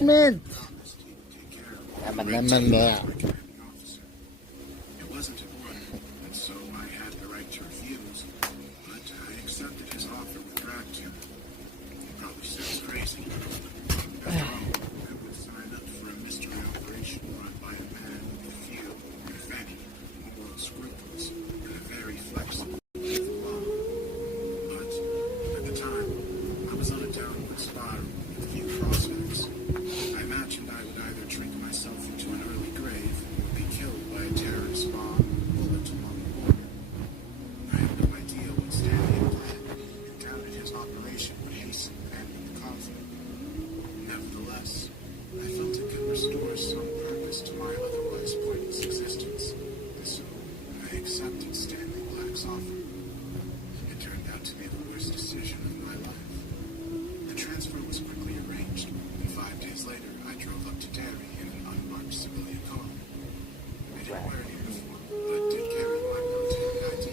Management. promised he would take care of me. Naman Right naman to ba? the commanding officer. It wasn't an order, and so I had the right to refuse, but I accepted his offer with gratitude. It probably sounds crazy. After all, I would sign up for a mystery operation run by a man with few, if any, moral scruples, and a very flexible with the law. But at the time, I was on a downward spiral with few prospects. I imagined I would either drink myself into an early grave or be killed by a terrorist bomb or bullet along the border. I had no idea what Stanley had planned, and doubted his operation would hasten the ending the conflict. Nevertheless, I felt it could restore some purpose to my otherwise pointless existence, and so I accepted Stanley Black's offer. It turned out to be the worst decision of my life. The transfer was quickly arranged, and 5 days later I drove up to Derry in an unmarked civilian car. I didn't wear a uniform, but did carry my military ID,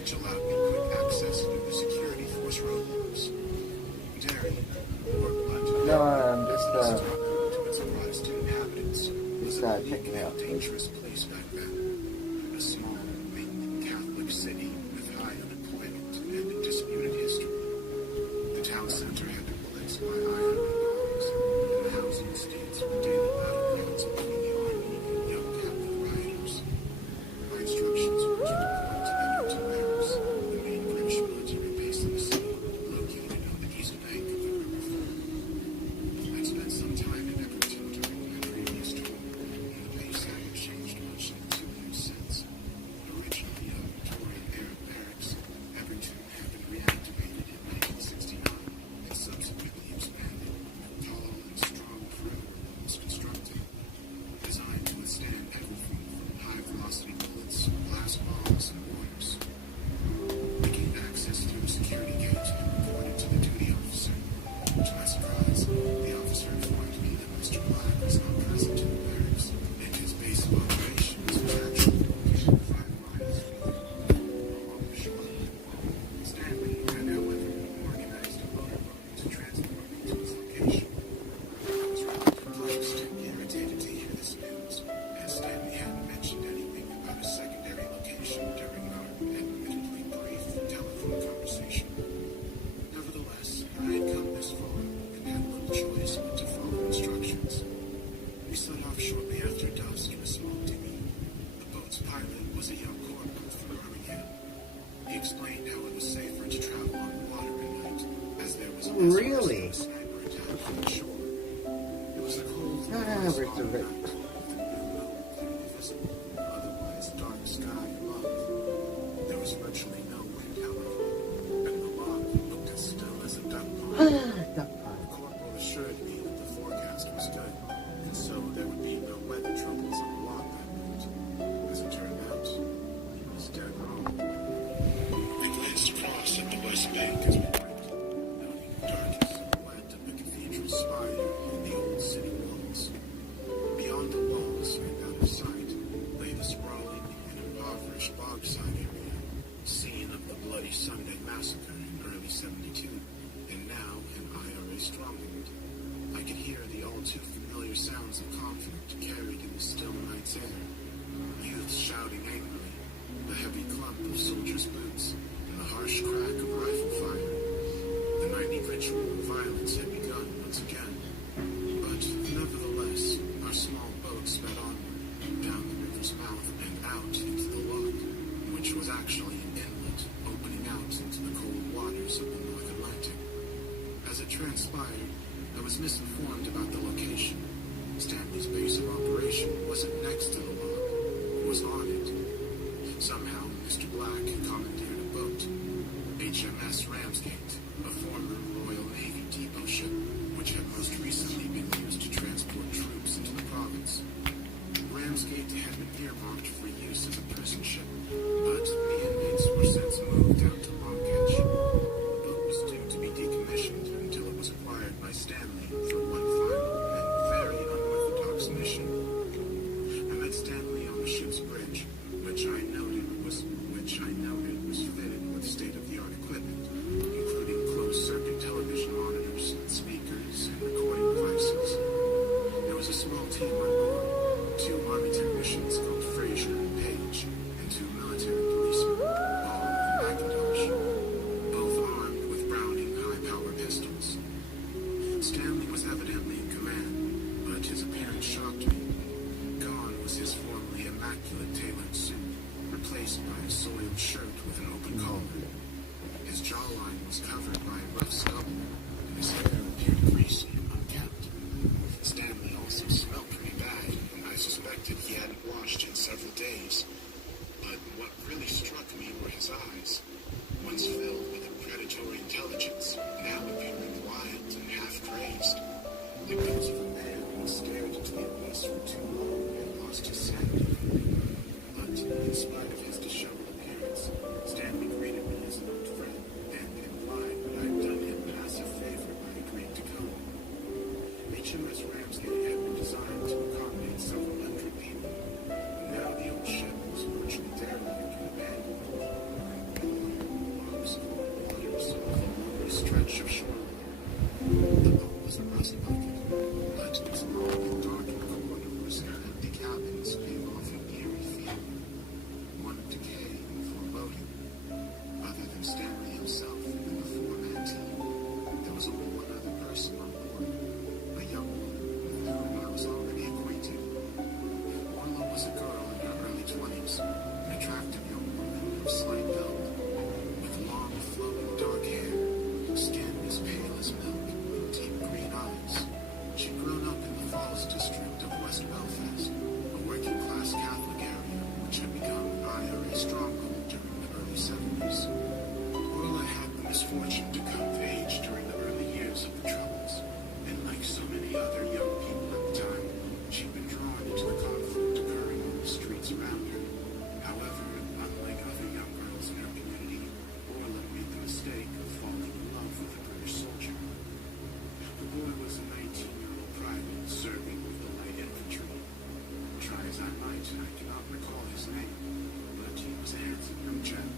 which allowed me quick access through the security force roadblocks. Derry, or Blood, No, I'm just to its Protestant inhabitants, was a bleak checking out. and dangerous place back then. A small, mainly Catholic city with high unemployment and a disputed history. The town center had been replaced by iron bombs, and the housing estates were daily battlegrounds between the army and young Catholic rioters. My instructions were to report to Edmonton Barracks, the main British military base in the city, located on the east bank of the River Forth. I'd spent some time in Edmonton during my previous tour, and the base hadn't changed much in the 2 years since. Originally a Victorian-era barracks, Edmonton had been reactivated in 1969 and subsequently expanded. Tall and strong perimeter walls constructed, designed to withstand everything from high-velocity bullets, glass bombs, and mortars. I gained access through a security gate and reported to the duty officer. To my surprise, the officer informed me that Mr. Black was not present in the barracks, and his base of operations was actually located 5 miles from along the shore. Stanley had, however, organized a motorboat to transport me to his location. I was rather perplexed and irritated to hear this news, as Stanley hadn't mentioned anything about a secondary location during our admittedly brief telephone conversation. Nevertheless, I had come this far and had little choice but to follow instructions. We set off shortly after dusk in a small dinghy. The boat's pilot was a young corporal from Birmingham. He explained how it was safer to travel on the water at night, as there was a less Really? risk of a sniper attack from the shore. It was a cold, We're autumn too night, with the new moon clearly visible, otherwise dark sky above. There was virtually no wind, however, and the loch looked as still as a duck pond. The corporal assured me that the forecast was good, and so there would be no weather troubles on the loch that night. As it turned out, he was dead wrong. We glanced across at the west bank as we went, noting the darkest silhouette of the cathedral spire and the old city walls. Beyond the walls and out of sight lay the sprawling and impoverished bogside area, scene of the Bloody Sunday massacre in early '72, and now an IRA stronghold. I could hear the all-too-familiar sounds of conflict carried in the still night's air. Youths shouting angrily, the heavy clump of soldiers' boots, and the harsh crack of rifle fire. The nightly ritual of violence had begun once again. But nevertheless, our small boat sped onward, down the river's mouth and out into the loch, which was actually an inlet opening out into the cold waters of the North Atlantic. As it transpired, I was misinformed about the location. Stanley's base of operation wasn't next to the loch, it was on it. Somehow, Mr. Black commandeered a boat, HMS Ramsgate, a former Royal Navy depot ship, which had most recently been used to transport troops into the province. Ramsgate had been earmarked for use as a prison ship, but the inmates were since moved out to Longcatch. The boat was due to be decommissioned until it was acquired by Stanley for one final and very unorthodox mission. I met Stanley on the ship's bridge, which I noted was fitted with state-of-the-art equipment, including closed-circuit television monitors, speakers, and recording devices. replaced by a soiled shirt with an open collar. His jawline was covered by a rough stubble, and his hair appeared greasy and unkempt. Stanley also smelled pretty bad, and I suspected he hadn't washed in several days. But what really struck me were his eyes, once filled with a predatory intelligence, now appearing wild and half-crazed. Like those of a man who stared into the abyss for too long and lost his sanity. But in spite of his disheveled appearance, Stanley greeted me as an old friend and implied that I'd done him a massive favor by agreeing to come. HMS Ramsgate had been designed to accommodate several hundred people, and now the old ship was virtually derelict and abandoned. Logs of water off a lonely stretch of shoreline. The boat was a rust bucket, but its long and darkened corridors and empty cabins gave off an eerie feeling, one of decay and foreboding. Other than Stanley himself and the four-man team, there was only one other person on board, a young woman with whom I was already acquainted. Orla was a girl in her early 20s, an attractive young woman of slight build, with long, flowing dark hair, skin as pale as milk, and deep green eyes. She'd grown up in the Falls district of West Belfast, a working-class Catholic area which had become an IRA stronghold during the early 70s. Orla had the misfortune to come of age during the early years of the Troubles, and like so many other young people at the time, she'd been drawn into the conflict occurring on the streets around her. However, unlike other young girls in her community, Orla made the mistake of falling in love with a British soldier. The boy was a 19-year-old private serving with the light infantry. Try as I might, I cannot recall his name, but he was a handsome young chap,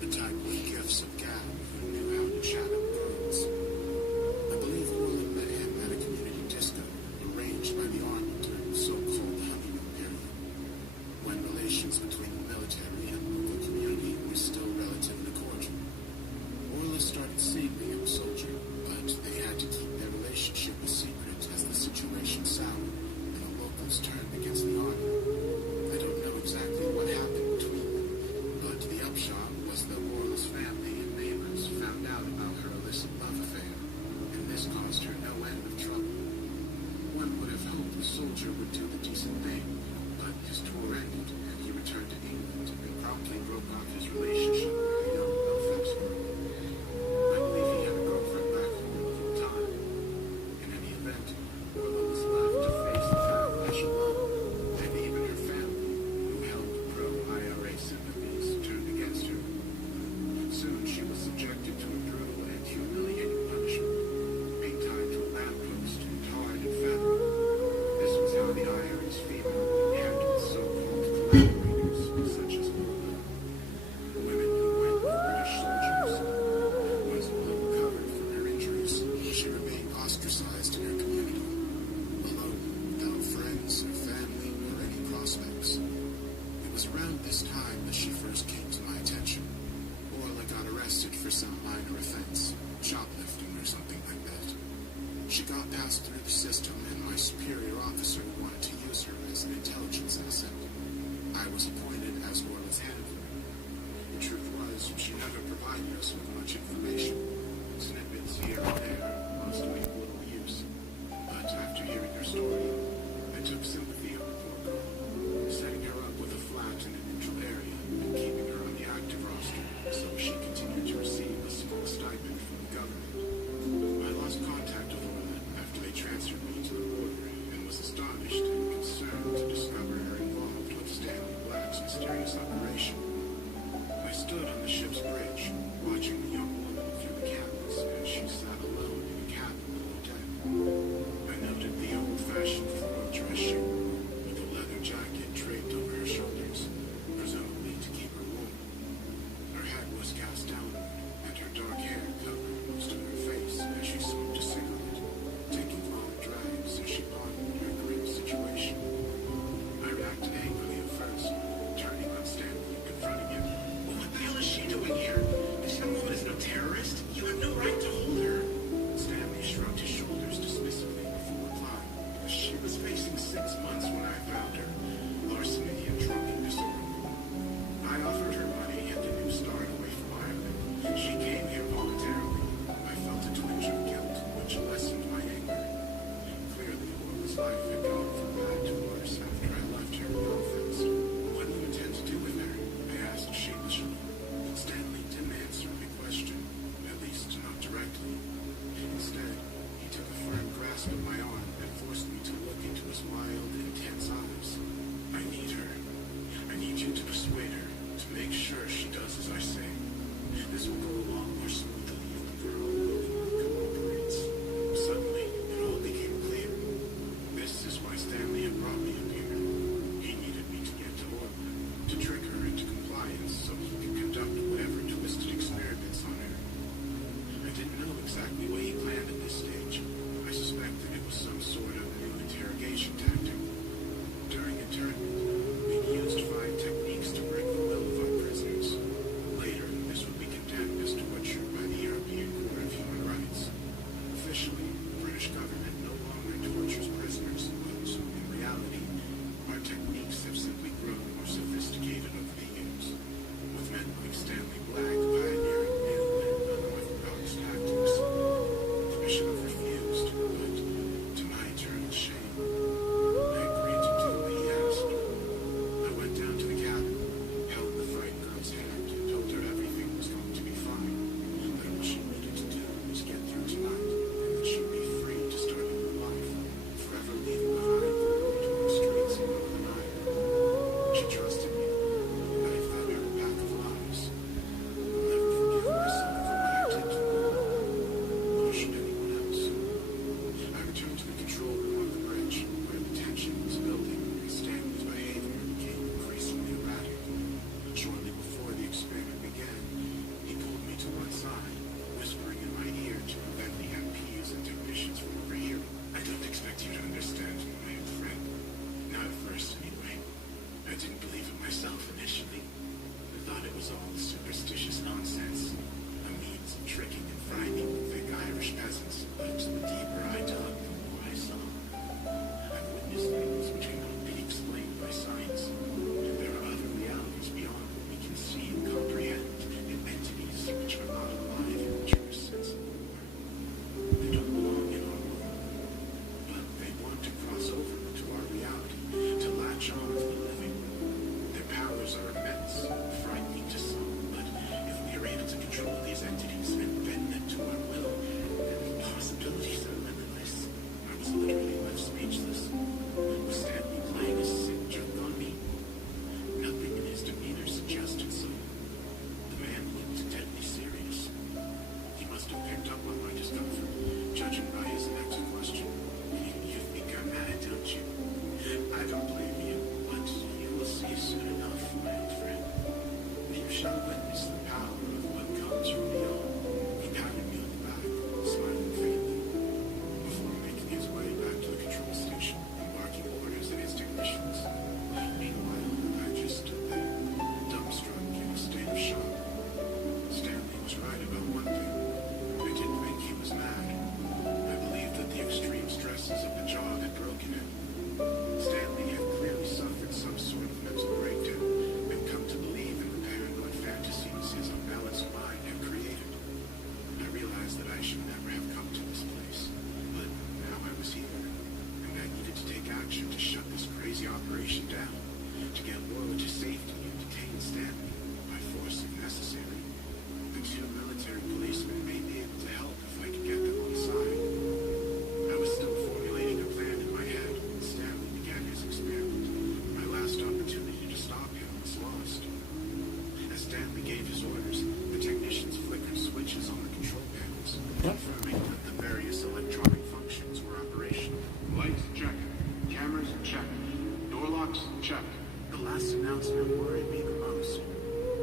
the type with gifts of gab who knew how to chat up girls. I believe Orla met him at a community disco arranged by the Army during the so-called honeymoon period, when relations between the military and local community were still relatively cordial. Orla started seeing the young soldier, but they had to keep their relationship a secret as the situation soured and the locals turned against the Army. I don't know exactly what happened between them, but the upshot was that Orla's family and neighbors found out about her illicit love affair, and this caused her no end of trouble. One would have hoped the soldier would do the decent thing, but his tour ended and he returned to England and promptly broke off his relationship with a young Belfast girl. I believe he had a girlfriend back home the whole time. In any event, Orla was left to face the backlash alone, and even her family, who held pro-IRA sympathies, turned against her. Soon she was subjected to a brutal and humiliating punishment, being tied to a lamppost and tarred and feathered. This was how the IRA's female handled so-called collaborators such as Orla. Women who went with British soldiers. Once blood recovered from her injuries, she remained ostracized in her community, alone, without friends or family or any prospects. It was around this time that she first came to my attention. Orla got arrested for some minor offense, shoplifting or something like that. She got passed through the system, and my superior officer wanted to use her as an intelligence asset. I was appointed as Orla's handler. The truth was, she never provided us with much information. Snippets here and there, mostly of little use. But after hearing her story, I took sympathy on the poor girl, setting her up with a flat in a neutral area and keeping her on the active roster so she continued to receive a small stipend from the government. I lost contact with Orla after they transferred me to the border and was astonished and concerned to discover her involved with Stanley Black's mysterious operation. I stood on the ship's bridge, watching the young woman through the canvas as she sat alone in a cabin below deck. I noted the old-fashioned floral dress she wore, with a leather jacket draped over her shoulders, presumably to keep her warm. Her head was cast downward, and her dark hair covered most of her face as she smoked a cigarette, taking long drags as she pondered her grim situation. I reacted angrily at first, turning on Stanley and confronting him. Well, what the hell is she doing here? This young woman is no terrorist. You have no right to hold her. Stanley shrugged his shoulders dismissively before replying, because she was life had gone from bad to worse after I left her in Belfast. What do you intend to do with her? I asked sheepishly. Stanley didn't answer my question, at least not directly. Instead, he took a firm grasp of my arm and forced me to look into his wild, intense eyes. I need her. I need you to persuade her, to make sure she does as I say. This will go a lot more smoothly if the girl willingly cooperates. Suddenly, it all became clear. This is why Stanley had brought me up here. He needed me to get to Orla, to trick her into compliance so he could conduct whatever twisted experiments on her. I didn't know exactly what he planned at this stage. I suspected it was some sort of new interrogation tactic. During internment, we used 5 techniques to break the will of our prisoners. Later, this would be condemned as torture by the European Court of Human Rights. Officially, the British government no longer tortures prisoners, but in reality, our techniques have simply grown more sophisticated over the years, with men like Stanley Black pioneering new and unorthodox tactics. I should have refused, but to my eternal shame, I agreed to do what he asked. I went down to the cabin, held the frightened girl's hand, and told her everything was going to be fine, that all she needed to do was get through tonight, and that she'd be free to start a new life, forever leaving behind the brutal streets of Northern Ireland. She trusted me, but I fed her a pack of lies. I'll never forgive myself for what I did to her, nor should anyone else. I returned to the control room of the bridge, where the tension was building and Stanley's behavior became increasingly erratic. Shortly before the experiment began, he pulled me to one side, whispering in my ear to prevent the MPs and technicians from overhearing. I don't expect you to understand, my old friend. Not at first, anyway. I didn't believe it myself initially. I thought it was all superstitious nonsense, a means of tricking and frightening the thick Irish peasants. But the deeper I dug, the more I saw. I've witnessed things which cannot be explained by science. There are other realities beyond what we can see and comprehend, and entities which are not alive in the true sense of the word. They don't belong in our world, but they want to cross over into our reality, to latch on to the living. Their powers are immense, frightening to some, but if we are able to control these entities and bend them to our will, then the possibilities are limitless. I was literally left speechless. Was Stanley playing a sick joke on me? Nothing in his demeanor suggested so. The man looked deadly serious. He must have picked up on my discomfort, judging by his next question. You think I'm mad, don't you? I don't blame you, but you will see soon enough, my old friend. You shall witness the power of what comes from beyond. He patted me on the back, smiling faintly, before making his way back to the control station and barking orders at his technicians. Meanwhile, I just stood there, dumbstruck in a state of shock. Stanley was right about one thing. I didn't think he was mad. I believed that the extreme stresses of the job had broken him. Stanley had clearly suffered some sort of mental breakdown and come to believe in the paranoid fantasies his unbalanced mind had created. I realized that I should never have come to this place, but now I was here, and I needed to take action to shut this crazy operation down, to get Orla to safety and detain Stanley, by force if necessary. The 2 military policemen may be able to help if I could get them on side. I was still formulating a plan in my head when Stanley began his experiment. My last opportunity to stop him was lost. As Stanley gave his orders, the technicians flickered switches on the control panels, confirming that the various electronic functions were operational. Lights check. Cameras check. Door locks check. The last announcement worried me the most.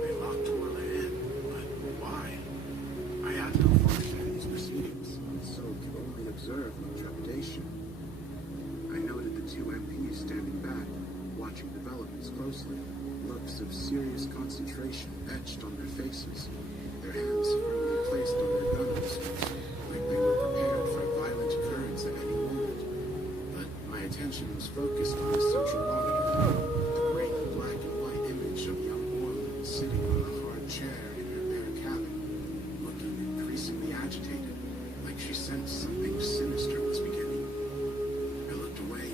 They locked Orla in, but why? I had no function in these proceedings, so could only observe with trepidation. I noted the 2 MPs standing back, watching developments closely, looks of serious concentration etched on their faces, their hands firmly placed on their gun holsters, like they were prepared for a violent occurrence at any moment. But my attention was focused on the central monitor, the great black and white image of young Orla sitting on a hard chair in her bare cabin, looking increasingly agitated, like she sensed something sinister was beginning. I looked away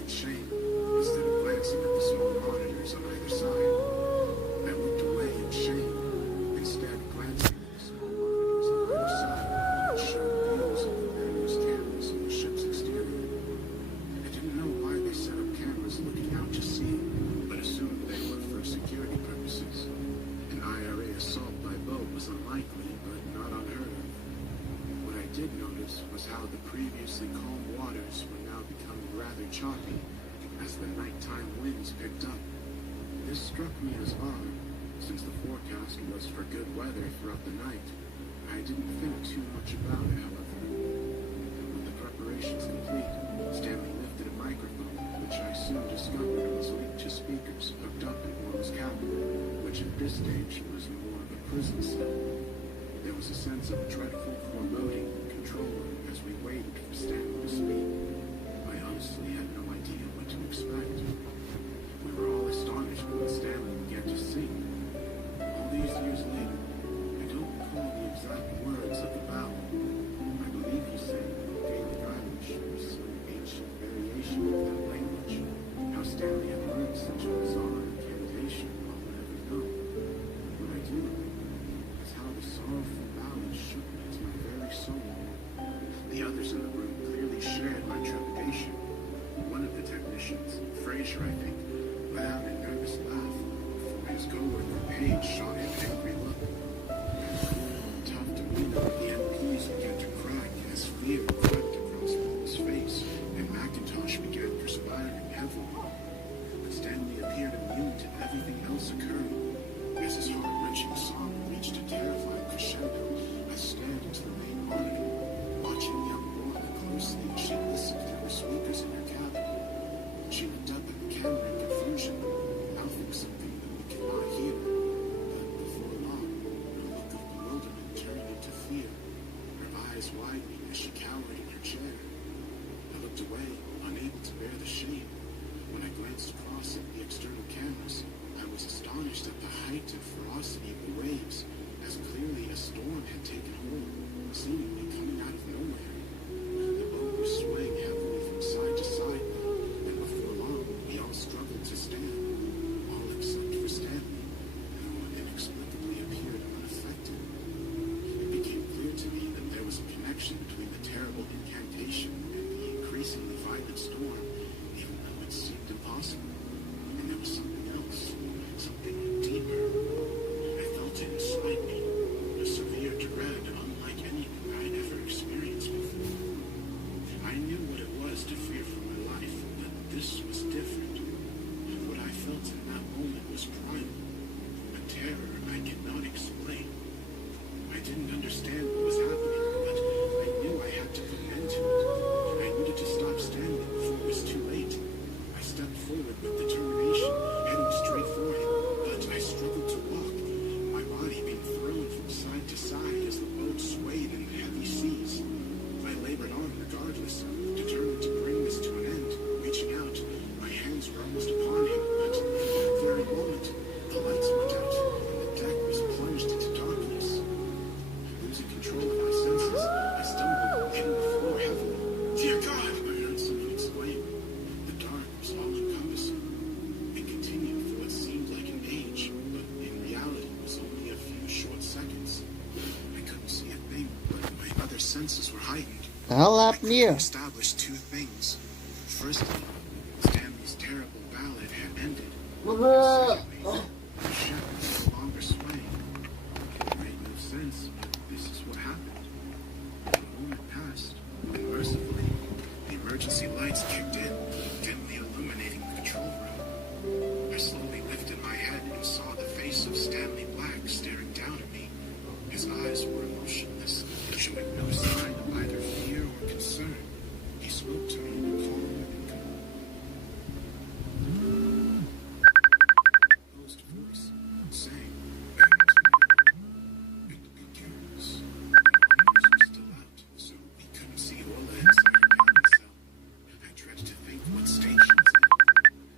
news was how the previously calm waters were now becoming rather choppy as the nighttime winds picked up. This struck me as odd, since the forecast was for good weather throughout the night. I didn't think too much about it, however. With the preparations complete, Stanley lifted a microphone, which I soon discovered was linked to speakers hooked up in Orl's cabin, which at this stage was more of a prison cell. There was a sense of dreadful foreboding and control as we waited for Stanley to speak. I honestly had no idea what to expect. We were all astonished when Stanley began to sing. All these years later, I don't recall the exact words of the ballad. I believe he sang Gaelic Irish or some ancient variation of that language. How Stanley had learned such a bizarre incantation, I'll never know. What I do know is how the sorrowful ballad shook me to my very soul. The others in the room clearly shared my trepidation. One of the technicians, Fraser, I think, let out a nervous laugh before his coworker Paige shot him an angry look. Tough demeanor of the MPs began to crack as fear crept across Paul's face, and Macintosh began perspiring heavily. But Stanley appeared immune to everything else occurring. As his heart-wrenching song reached a terrifying crescendo, I stared into the main monitor, watching young Laura closely as she listened through her speakers in her cabin. She looked up at the camera in confusion, mouthing something that we could not hear. But before long, her look of bewilderment turned into fear, her eyes widening as she cowered in her chair. I looked away, unable to bear the shame. When I glanced across at the external cameras, I was astonished at the height and ferocity of the waves, as clearly a storm had taken hold, seemingly coming out of nowhere. The boat was swaying heavily from side to side, and before long, we all struggled to stand, all except for Stanley, who inexplicably appeared unaffected. It became clear to me that there was a connection between the terrible incantation and the increasingly violent storm, even though it seemed impossible. And there was something else, something deeper. I felt it inside me, a severe dread unlike anything I had ever experienced before. I knew what it was to fear for my life, but this was different. What I felt in that moment was primal, a terror I could not explain. I didn't understand what was happening, but I knew I had to put an end to it. I needed to stop Stanley before it was too late. I stepped forward with determination, heading straight for him, but I struggled to walk, my body being thrown from side to side as the boat swayed in the heavy seas. I labored on regardless, determined to bring this to an end. Reaching out, my hands were almost upon him, but at that very moment, the lights went out, and the deck was plunged into darkness. Losing control of my senses, I stumbled, hitting the floor heavily. Dear God, I heard someone exclaim. The dark was all-encompassing. It continued for what seemed like an age, but in reality was only a few short seconds. I couldn't see a thing, but my other senses were heightened. Hell I up could near. establish two things. Firstly, Stanley's terrible ballad had ended. Secondly, the ship was no longer swaying. It made no sense, but this is what happened. A moment passed, and mercifully, the emergency lights kicked in, dimly illuminating the control room. I slowly lifted my head and saw the face of Stanley Black staring down at me. His eyes were emotionless, showing no sign of either fear or concern. He spoke to me in a calm and composed voice, saying, "And it begins." The lights were still out, so we couldn't see Orla inside her cabin cell. I dreaded to think what state she was in.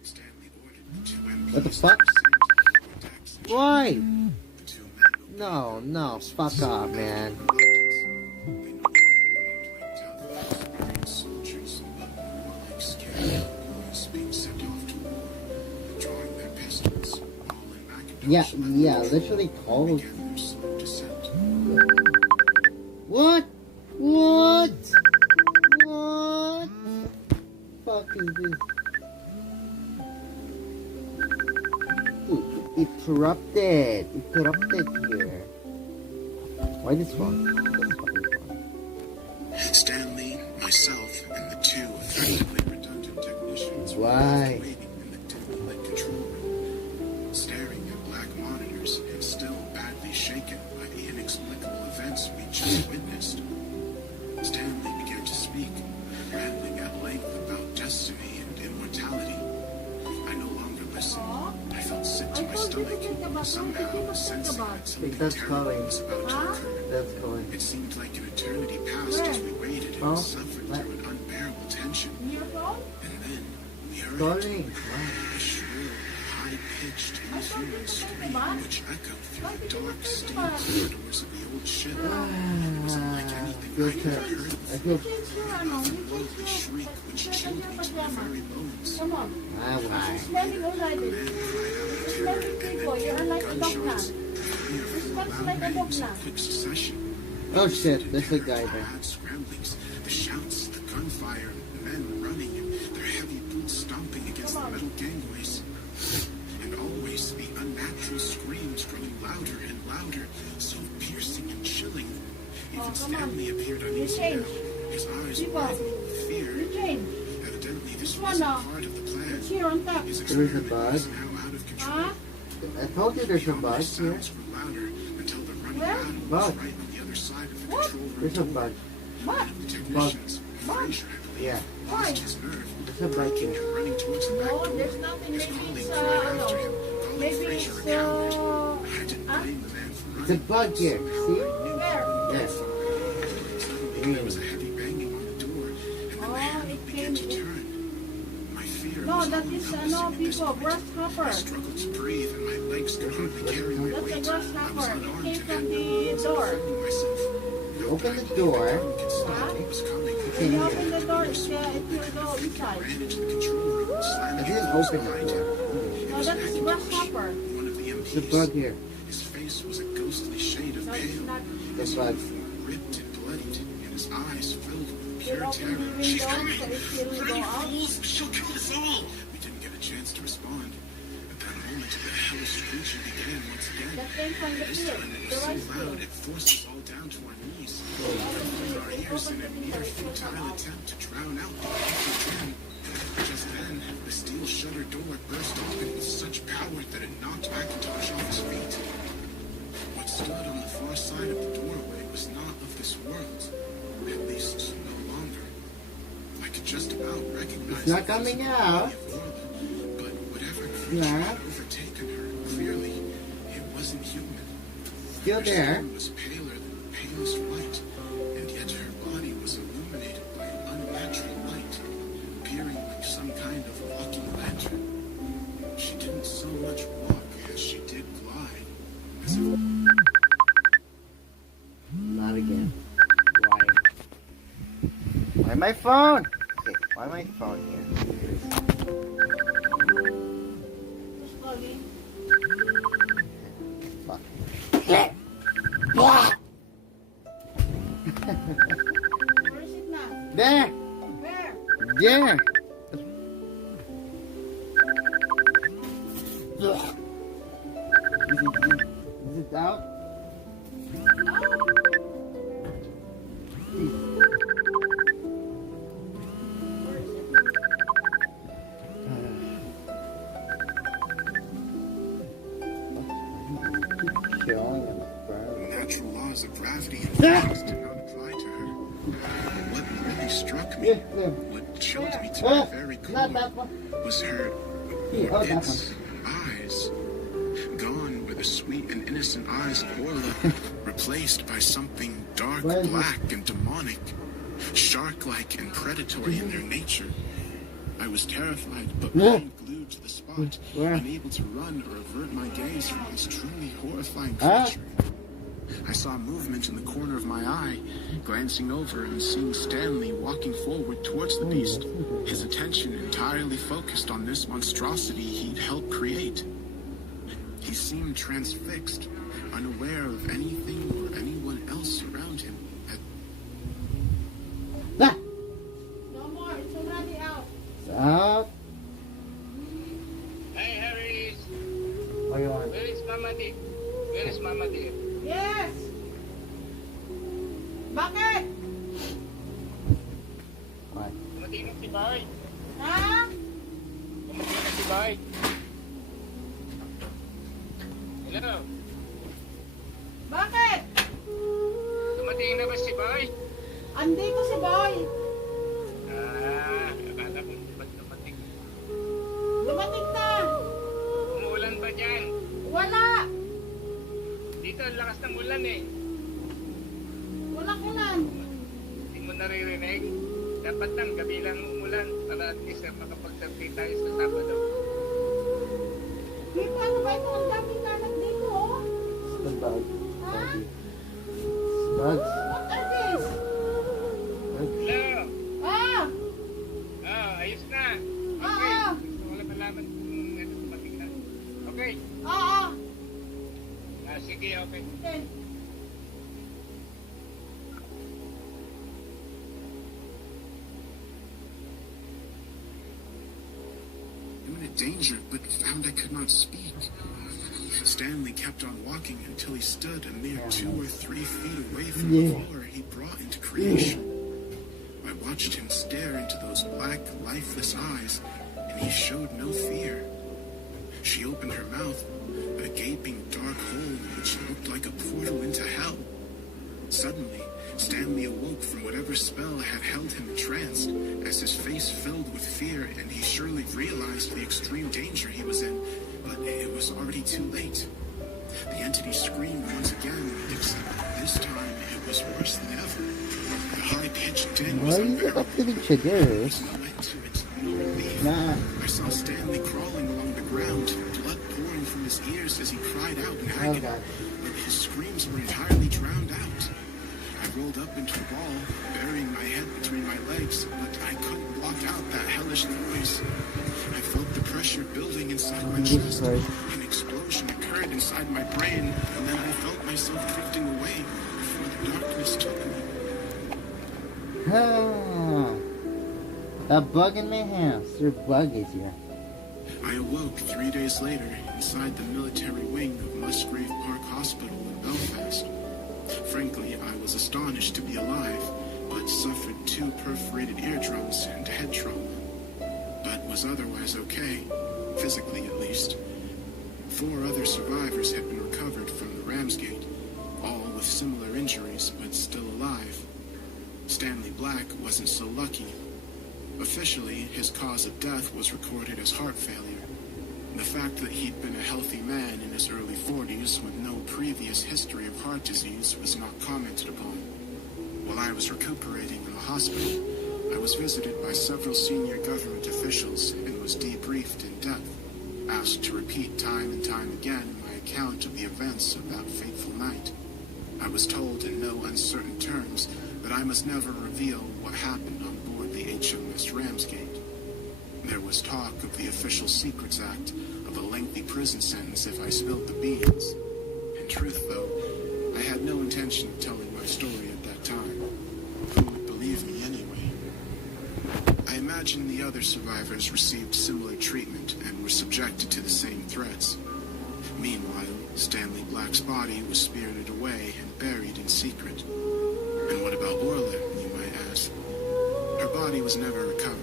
Stanley ordered the two MPs What the to fuck? descend to the deck section. Why? The two men obeyed. No, fuck off, man. Yeah, literally cold. What? Fuck is this? Dude, it corrupted here. Why this one? This fucking one. myself and the two effectively redundant technicians were Why? waiting in the dim-lit control room, staring at black monitors and still badly shaken by the inexplicable events we just witnessed. Stanley began to speak, rambling at length about destiny and immortality. I no longer listened. I felt sick to my stomach, somehow sensing that something That's terrible calling. was about to occur. That's calling. It seemed like an eternity passed as we waited and Oh, suffered what? through an unbearable tension. And then we heard Calling. a shrill, high-pitched, inhuman scream which echoed through the dark, steam corridors of the old ship. It was unlike anything Feel I'd ever ter- heard I before. feel. An otherworldly shriek which chilled me to my very bones. Why? A man cried out in terror and then came gunshots. Three or four loud bangs in quick succession. Oh shit, there's a guy there. Mad scramblings, the shouts, the gunfire, men running, and their heavy boots stomping against the metal gangways. And always the unnatural screams growing louder and louder, so piercing and chilling. Even Stanley appeared uneasy now, his eyes widening with fear. Evidently, this wasn't part of the plan. His There is a experiment bug. was now out of control. I told you there's a The bug here. sounds grew louder until the running battle was Bug. right on the other side of the control room. There's a bug. One of the technicians, Fraser, I believe, Yeah. lost his nerve, There's a bug and here. running towards the back No, door. there's nothing. His Maybe colleague it's cried after him, calling maybe Fraser it's a coward. I didn't blame the man for There's a running. bug here. See? where? Yes. Suddenly there was a heavy banging on the door, and then the handle it began to came- turn. My fear No, was that all is encompassing no at this people. point. Grasshopper. I struggled to breathe, and my legs could hardly carry my That's a weight. I was grasshopper. It unarmed came and from had no the means of door. defending myself. Open the door. Could stop what was coming. When you open the door, I it will go inside. ran into the control room, I slamming didn't doors open the behind door. him. No, that is grasshopper. One of the There's a MPs. bug here. His face was a ghostly shade of No, it's pale. not. The His bug. uniform ripped and bloodied, and his eyes filled with You pure open terror. the She's window, coming! so it will go out. Fools! She'll kill us all! We didn't get a chance to respond. At that moment, the hellish screeching began once again. That came from the This field. time it The was so rice loud field. it forced us all down to our knees. Through our ears in a near futile attempt to drown out the awful din. Just then, the steel shutter door burst open with such power that it knocked Macintosh off his feet. What stood on the far side of the doorway was not of this world, at least no longer. I could just about recognize It's not the coming physical out. body of Orla, but whatever creature Yeah. had overtaken her, clearly it wasn't human. Still Her there. skin was paler than palest white, and yet her body was illuminated by an unnatural light, appearing like some kind of walking lantern. She didn't so much walk as she did glide, as if Not again. Why? Why my phone? Okay, why my phone here? Slowly. Fuck. Where is it now? There! Where? There! Is it out? Where is it Keep showing on the phone. natural laws of gravity and physics did not apply to her. What really struck me, what chilled me to my very Not core, that one. was her Here, oh, that its one. eyes. Gone were the sweet and innocent eyes of Orla, replaced by something dark, Where is it? black, and demonic, shark-like and predatory in their nature. I was terrified, but Yeah. remained glued to the spot, Where? unable to run or avert my gaze from this truly horrifying Ah. creature. I saw movement in the corner of my eye, glancing over and seeing Stanley walking forward towards the beast, his attention entirely focused on this monstrosity he'd helped create. He seemed transfixed, unaware of anything or anyone else around him. Ah! No more. It's already out. Stop. Hey Harris, What do you want? where is Mama dear? Where is Mama dear? Yes. Bakit? Boy. Ha? Dumating na si Boy. Hello. Bakit? Dumating na ba si Boy? Andito si Boy. Akala ko ba't dumating? Dumating na. Umuulan ba dyan? Wala. Dito, ang lakas ng ulan eh. Walang ulan. Hindi mo naririnig. Dapat lang, gabi lang umulan para at least makapagtagpi tayo sa Sabado. Dito, ano ba ito? Ang daming kalat dito, oh. The bug. Ha? Bugs. What are these? Hello? Ah! Ayos na. Okay. Ah! Gusto ko lang malaman kung ito dumating na. Okay. Ah! Sige, okay. Okay. Imminent danger, but found I could not speak. Stanley kept on walking until he stood a mere 2 or 3 feet away from the caller he brought into creation. I watched him stare into those black, lifeless eyes, and he showed no fear. She opened her mouth, a gaping dark hole which looked like a portal into hell. Suddenly, Stanley awoke from whatever spell had held him entranced, as his face filled with fear, and he surely realized the extreme danger he was in, but it was already too late. The entity screamed once again, except this time it was worse than ever. The high-pitched din was Why is it unbearable. up to the trigger? There was no end to it, no relief. Nah. I saw Stanley crawling along the ground, blood pouring from his ears as he cried out in agony, God. but his screams were entirely drowned out. I rolled up into a ball, burying my head between my legs, but I couldn't block out that hellish noise. I felt the pressure building inside my Jesus chest. Christ. An explosion occurred inside my brain, and then I felt myself drifting away before the darkness took me. Ah, a bug in my house. There are buggies here. I awoke 3 days later inside the military wing of Musgrave Park Hospital in Belfast. Frankly, I was astonished to be alive, but suffered 2 perforated eardrums and head trauma. But was otherwise okay, physically at least. 4 other survivors had been recovered from the Ramsgate, all with similar injuries but still alive. Stanley Black wasn't so lucky. Officially, his cause of death was recorded as heart failure. The fact that he'd been a healthy man in his early 40s with no previous history of heart disease was not commented upon. While I was recuperating in the hospital, I was visited by several senior government officials and was debriefed in depth, asked to repeat time and time again my account of the events of that fateful night. I was told in no uncertain terms that I must never reveal what happened on board the HMS Ramsgate. There was talk of the Official Secrets Act, of a lengthy prison sentence if I spilled the beans. In truth, though, I had no intention of telling my story at that time. Who would believe me anyway? I imagine the other survivors received similar treatment and were subjected to the same threats. Meanwhile, Stanley Black's body was spirited away and buried in secret. And what about Orla, you might ask? Her body was never recovered.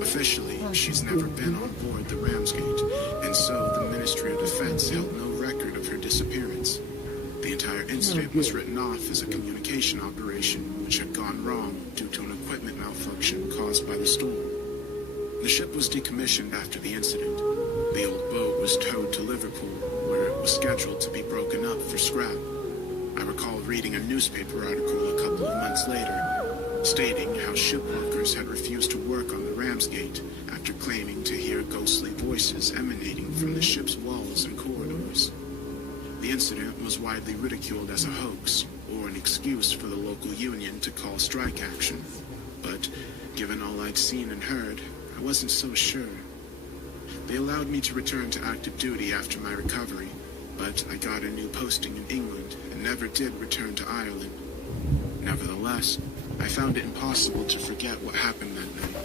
Officially, she's never been on board the Ramsgate, and so the Ministry of Defense held no record of her disappearance. The entire incident was written off as a communication operation which had gone wrong due to an equipment malfunction caused by the storm. The ship was decommissioned after the incident. The old boat was towed to Liverpool, where it was scheduled to be broken up for scrap. I recall reading a newspaper article a couple of months later, stating how ship workers had refused to work on the Ramsgate after claiming to hear ghostly voices emanating from the ship's walls and corridors. The incident was widely ridiculed as a hoax, or an excuse for the local union to call strike action. But, given all I'd seen and heard, I wasn't so sure. They allowed me to return to active duty after my recovery, but I got a new posting in England and never did return to Ireland. Nevertheless, I found it impossible to forget what happened that night.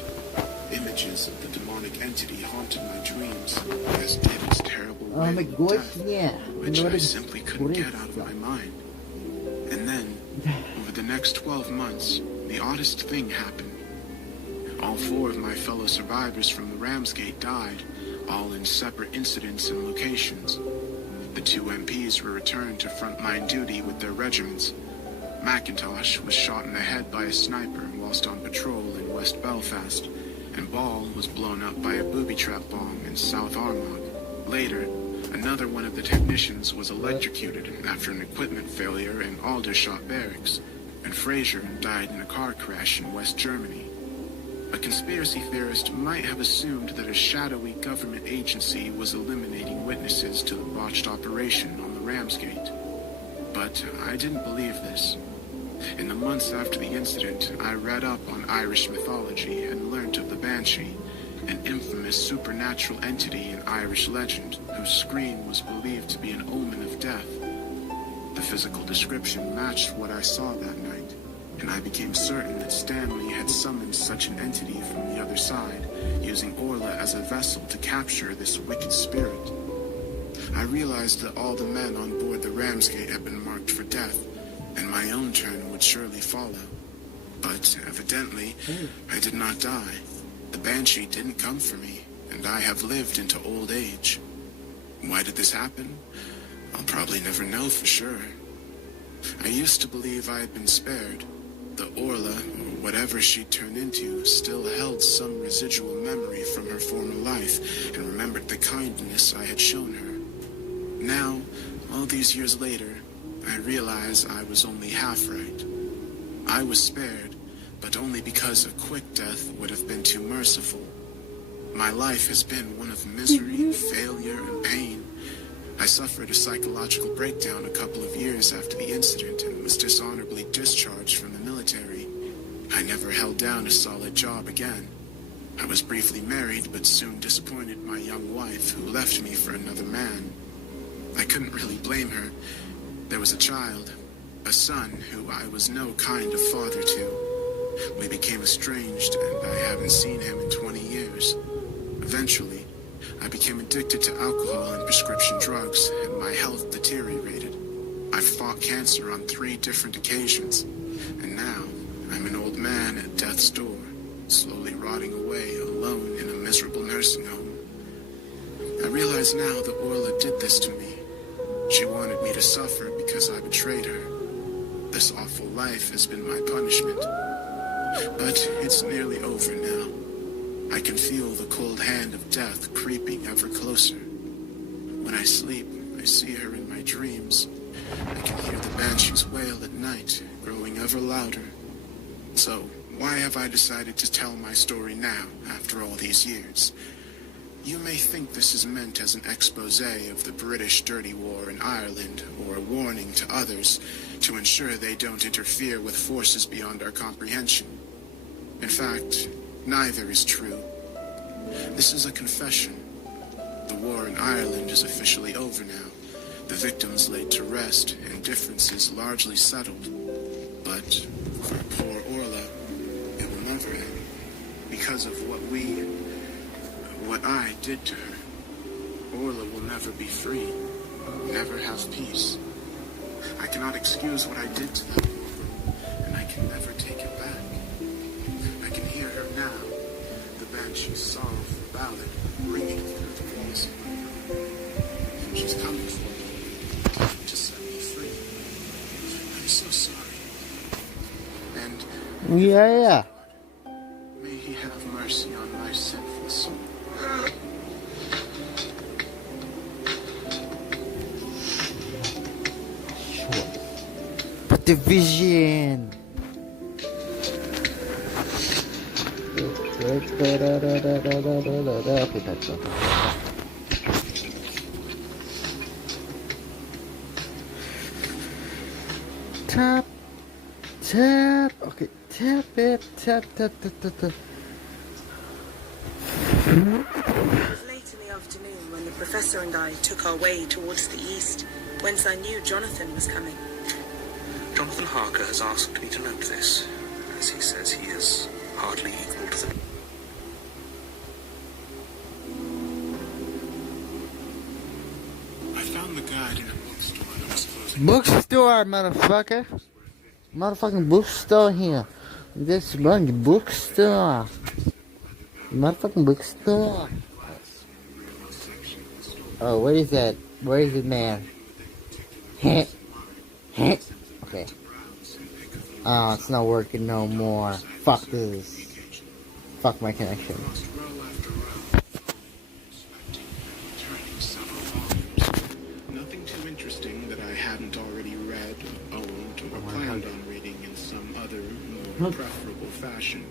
Images of the demonic entity haunted my dreams, as did its terrible Oh my wail of gosh, death, yeah. which I Lord, simply couldn't get out of my mind. And then, over the next 12 months, the oddest thing happened. All 4 of my fellow survivors from the Ramsgate died, all in separate incidents and locations. The 2 MPs were returned to frontline duty with their regiments. McIntosh was shot in the head by a sniper whilst on patrol in West Belfast, and Ball was blown up by a booby trap bomb in South Armagh. Later, another one of the technicians was electrocuted after an equipment failure in Aldershot Barracks, and Fraser died in a car crash in West Germany. A conspiracy theorist might have assumed that a shadowy government agency was eliminating witnesses to the botched operation on the Ramsgate. But I didn't believe this. In the months after the incident, I read up on Irish mythology and learnt of the Banshee, an infamous supernatural entity in Irish legend whose scream was believed to be an omen of death. The physical description matched what I saw that night, and I became certain that Stanley had summoned such an entity from the other side, using Orla as a vessel to capture this wicked spirit. I realized that all the men on board the Ramsgate had been marked for death, and my own turn would surely follow. But evidently, I did not die. The Banshee didn't come for me, and I have lived into old age. Why did this happen? I'll probably never know for sure. I used to believe I had been spared. The Orla, or whatever she'd turned into, still held some residual memory from her former life and remembered the kindness I had shown her. Now, all these years later, I realize I was only half right. I was spared, but only because a quick death would have been too merciful. My life has been one of misery, failure, and pain. I suffered a psychological breakdown a couple of years after the incident and was dishonorably discharged from the military. I never held down a solid job again. I was briefly married, but soon disappointed my young wife, who left me for another man. I couldn't really blame her. There was a child, a son who I was no kind of father to. We became estranged, and I haven't seen him in 20 years. Eventually, I became addicted to alcohol and prescription drugs, and my health deteriorated. I've fought cancer on 3 different occasions, and now I'm an old man at death's door, slowly rotting away alone in a miserable nursing home. I realize now that Orla did this to me. She wanted me to suffer because I betrayed her. This awful life has been my punishment. But it's nearly over now. I can feel the cold hand of death creeping ever closer. When I sleep, I see her in my dreams. I can hear the banshees wail at night, growing ever louder. So, why have I decided to tell my story now, after all these years? You may think this is meant as an expose of the British dirty war in Ireland, or a warning to others to ensure they don't interfere with forces beyond our comprehension. In fact, neither is true. This is a confession. The war in Ireland is officially over now, the victims laid to rest, and differences largely settled. But for poor Orla, it will never end, because of what I did to her. Orla will never be free, never have peace. I cannot excuse what I did to them, and I can never take it back. I can hear her now, the banshee's sorrowful ballad ringing through the walls of my room. And she's coming for me, to set me free. I'm so sorry. And Yeah. may he have mercy on my sinful soul. But the vision. Okay, that's all. Tap, tap. Okay, tap it, tap, tap, tap, tap, tap. It was late in the afternoon when the professor and I took our way towards the east, whence I knew Jonathan was coming. Jonathan Harker has asked me to note this, as he says he is hardly equal to the... I found the guide in a bookstore that was closing. Bookstore, motherfucker. Motherfucking bookstore here. This one bookstore. Motherfucking bookstore. Oh, what is that? Where is it, man? Okay. Oh, it's not working no more. Fuck this. Fuck my connection. Nothing too interesting that I hadn't already read, owned, or planned on reading in some other, more preferable fashion.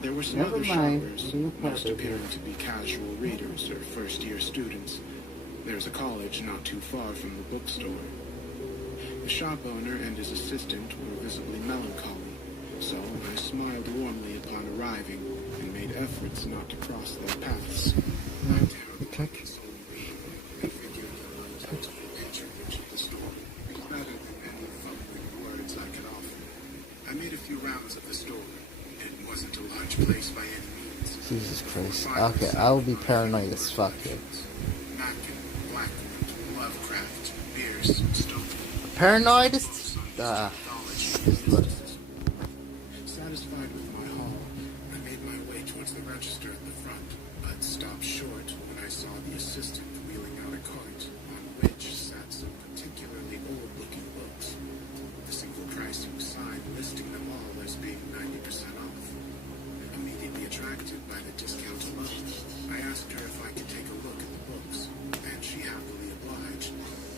There were some Never other mind. shoppers, You most probably appearing to be casual readers or first-year students. There's a college not too far from the bookstore. The shop owner and his assistant were visibly melancholy, so I smiled warmly upon arriving and made efforts not to cross their paths. I doubt it's only me. I figured that my tactful patronage of the store was better than any fumbling words I could offer. I made a few rounds of the store. It wasn't a large place by any means. Jesus Christ. Okay, I will be paranoid as fuck here. Mackin, Blackwood, Lovecraft, Bierce, Stone. Paranoid is... Satisfied with my haul, I made my way towards the register at the front, but stopped short when I saw the assistant wheeling out a cart on which sat some particularly old-looking books. The single pricing sign listing them all as being 90% off. Immediately attracted by the discount alone, I asked her if I could take a look at the books, and she happily obliged.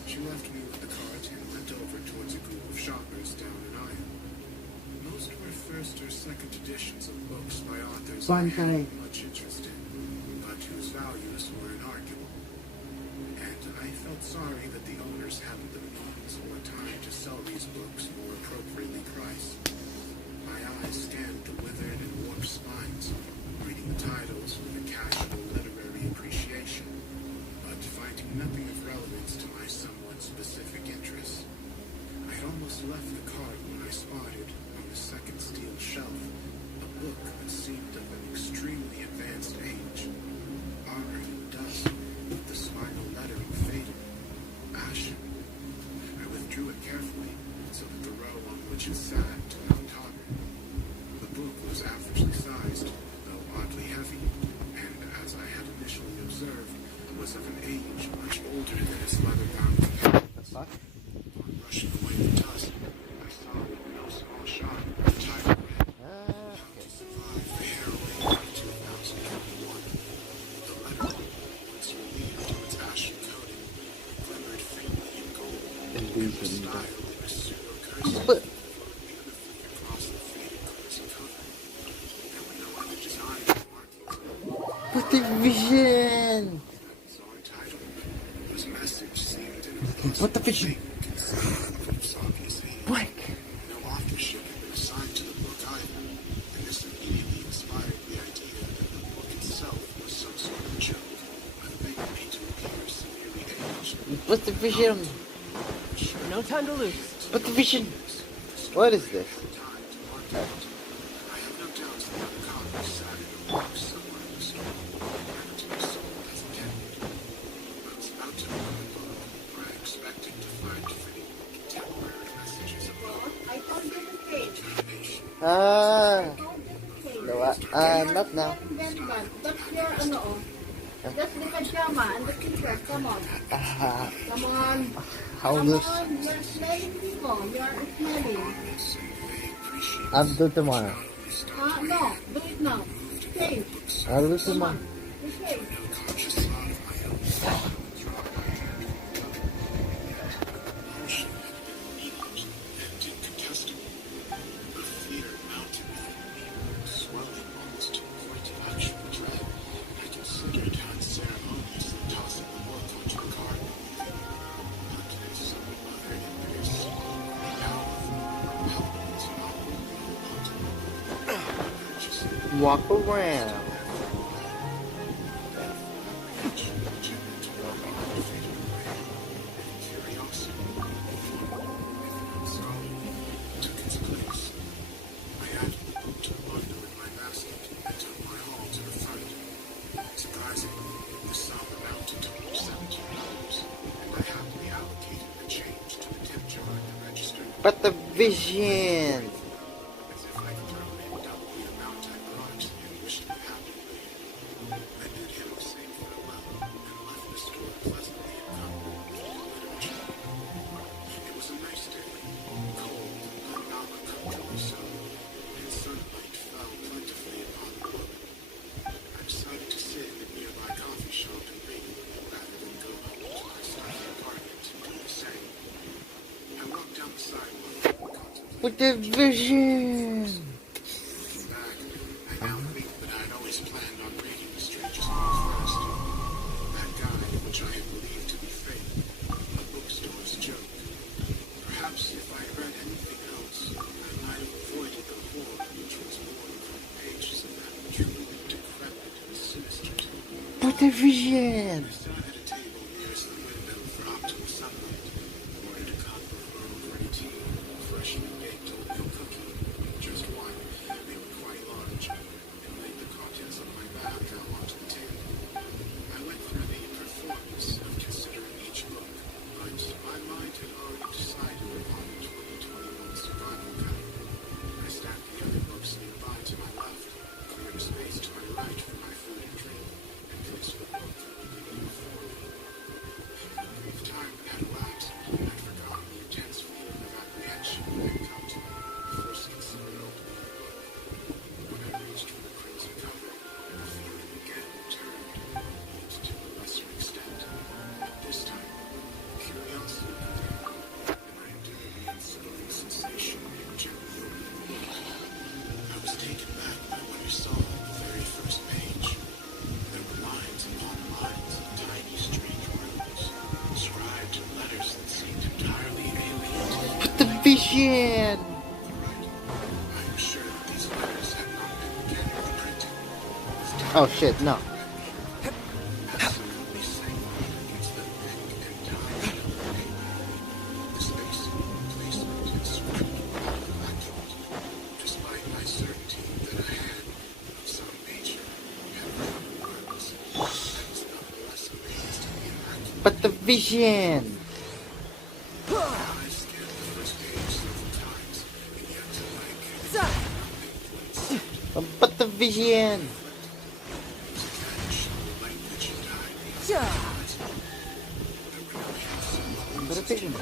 She left me with the cart and went over towards a group of shoppers down an aisle. Most were first or second editions of books by authors I had much interest in, but whose values were inarguable. And I felt sorry that the owners hadn't the means or time to sell these books more appropriately priced. My eyes scanned the withered and warped spines, reading the titles with a casual literary appreciation, but finding nothing of relevance to my somewhat specific interests. I had almost left the cart when I spotted, on the second steel shelf, a book that seemed of an extremely advanced age. Armored in dust, with the spinal lettering faded, ashen. I withdrew it carefully, so that the row on which it sat did not totter. The book was averagely sized, though oddly heavy, and, as I had initially observed, was of an age much older than its leather-bound companion. Fuck? Upon brushing away the dust, I saw with no small shock the title read, How to Survive the Harrowing of 2021. The letter, once relieved of its ashen coating, glimmered faintly in gold, and was styled in a pseudo-cursive But... beautifully across the faded crimson cover. There were no other designs or markings. What the vision? Bizarre title, whose message seemed in a What the vision? What? No authorship had been assigned to the book either, and this immediately inspired the idea that the book itself was some sort of joke, a thing made to appear severely aged. What's the vision? No time to lose. What's the vision? What is this? Time to market it. I have no doubts that the copy sat in a box somewhere in the store, ready to be sold as intended. I was about to open the book, for I expected to find fitting contemporary messages of hope, I told you to change. determination, Not now. Then that. That's your ano oh. That's the pajama and the t-shirt. Come on. Come on. How Come loose? on. You're smelling people. You're smelling. I'll do tomorrow. No. Do it now. Change. I'll do tomorrow. Change. conscious thought of my own thought emotion had been immediate and incontestable. A fear mounted within me, swelling almost to the point of actual dread. I considered unceremoniously tossing the book onto the cart and leaving. But as some other impetus seemed to powerful, compelled me to not only hold onto the book, but just Walk around. But the vision. As if I'd thrown in double the amount I brought and wished me happy. With the vision. I now think that I had always planned on reading the Stranger's Book first. That guide, which I had believed to be fake, a bookstore's joke. Perhaps if I read anything else, I might have avoided the horror which was born from the pages of that truly decrepit and sinister tome. With the vision. I sat at a table nearest the window for optimal sunlight, ordered a cup of Earl Grey tea, a freshly baked oatmeal cookie, just one, they were quite large, and laid the contents of my bag out onto the table. I went through the performance of considering each book, but my mind had already decided upon the 2021 survival guide. I stacked the other books nearby to my left, cleared a space to my right for my food and drink, and placed the book leading before me. In the brief time that had elapsed, I'd forgotten the intense feeling of apprehension that had come to me first considered opening the book. When I reached for the crimson cover, the feeling again returned, albeit to a lesser extent. This time, curiosity prevailed, and I endured the unsettling sensation of gently opening the book. I was taken back by what I saw on the very first page. There were lines upon lines of tiny, strange runes, inscribed in letters that seemed entirely alien to With the vision. I am sure that these letters had not been mechanically printed. Oh shit, no. Absolutely sanguine against the thick and dyed yellow paper. The spacing, placement, and script were all immaculate, despite my certainty that a hand of some nature had written the words. I was nonetheless amazed at the immaculate. But the vision. My eyes scanned the first page several times, and yet to like But the vision. But the vision.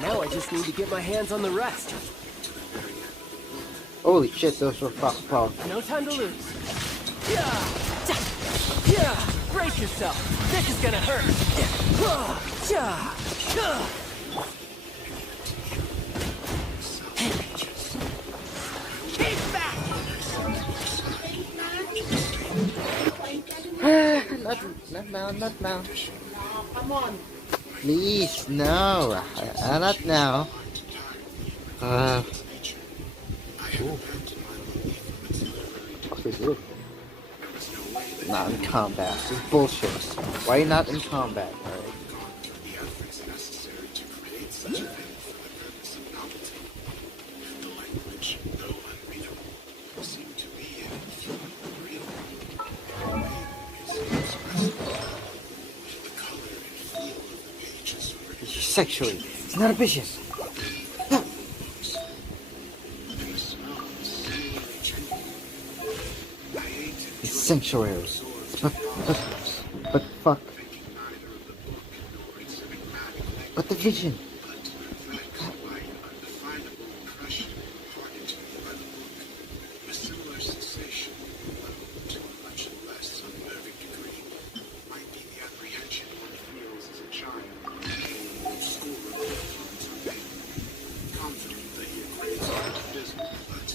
Now I just need to get my hands on the rest. Holy shit, those were fucking powerful. No time to lose. Brace yourself. This is gonna hurt. Keep back. Not now, not now. No, come on. Please, no. Not now. Not in combat. This is bullshit. Why are you not in combat? Alright. the efforts necessary to create such a thing for the purpose of novelty. The language, though unreadable, seemed to be an infinitely real one. The way is inexpressible. The color and feel of the pages were Sexually. It's not a vision. and the smell was seemingly genuine. I ate and It's sanctuary. But fuck. thinking neither of the book nor its enigmatic language. But the vision. But vexed by an undefinable impression imparted to me by the book, a similar sensation, though to a much less unnerving degree, might be the apprehension one feels as a child hanging in schoolroom upon something, confident that he had raised it dismal, but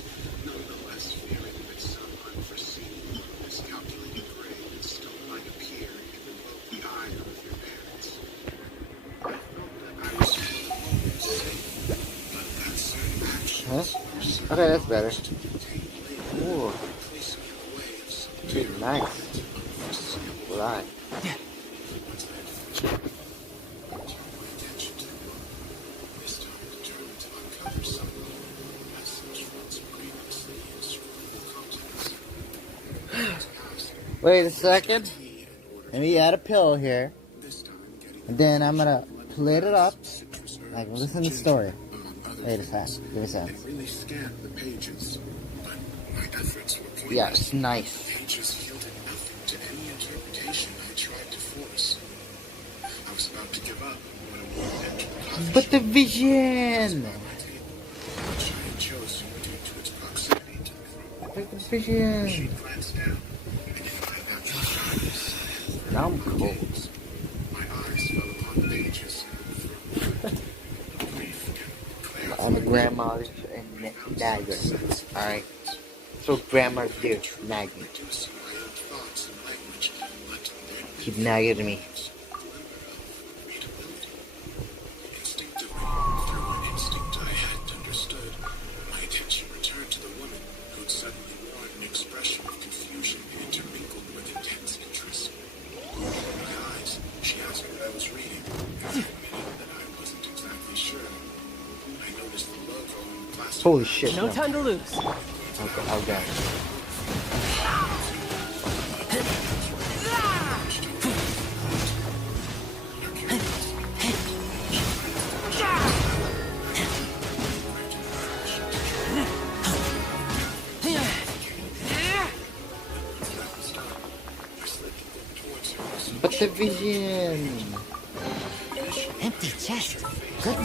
nonetheless fearing that some unforeseen, miscalculated grade still might appear and invoke the ire of your parents. I felt that I was for the moment safe, but that certain actions Huh? or certain Okay, that's better. contained later Ooh, placed me in the way of some dude, nice. unforeseeable Right. once I had turned my attention to the book, this time determined to uncover some of the passage from its previously inscrutable contents. Wait a second. Tea and ordered Let me add a pill here. this time getting And then I'm gonna plate it up. citrus Like, herbs, listen to the story. among other Wait a things, second. Give me a and second. really scanned the pages, but my efforts were pointless. Yeah, it's nice. The pages yielded nothing to any interpretation I tried to force. I was about to give up when a woman entered the coffee But the shop vision. by my table, which I had chosen due to its proximity to the front. But the vision. She glanced down, and in my natural shyness and Now I'm vertical cold. gaze, my eyes fell upon the pages, and for a moment, grief and clarity On the grandma's Nagger. Alright. That's what grandmas do. Nagging. Keep nagging me. Instinctively, through an instinct I hadn't understood, my attention returned to the woman who'd suddenly worn an expression of confusion intermingled with intense interest. Opening my eyes, she asked what I was reading, and I admitted that I wasn't exactly sure. I noticed the logo on the plastic. Holy shit. No time to lose. Okay, okay. But the vision. Empty chest. Good.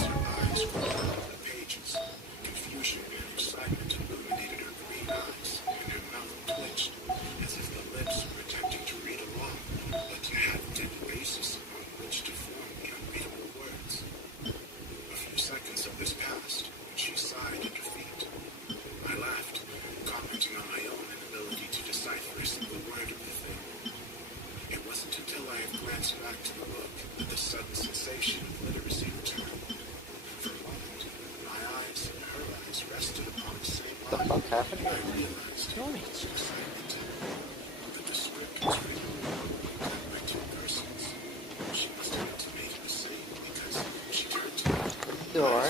Pages. Confusion and excitement illuminated her green eyes, and her mouth twitched, as if the lips were attempting to read along, but hadn't any basis upon which to form the unreadable words. A few seconds of this passed, and she sighed in defeat. I laughed, commenting on my own inability to decipher a single word of the thing. It wasn't until I had glanced back to the book that the sudden sensation of literacy returned. For a moment, my eyes and her eyes rested upon the same The line. fuck happened? I realized excitement. The descriptions written in by two persons. She must have to make a mistake because she turned to me. Door.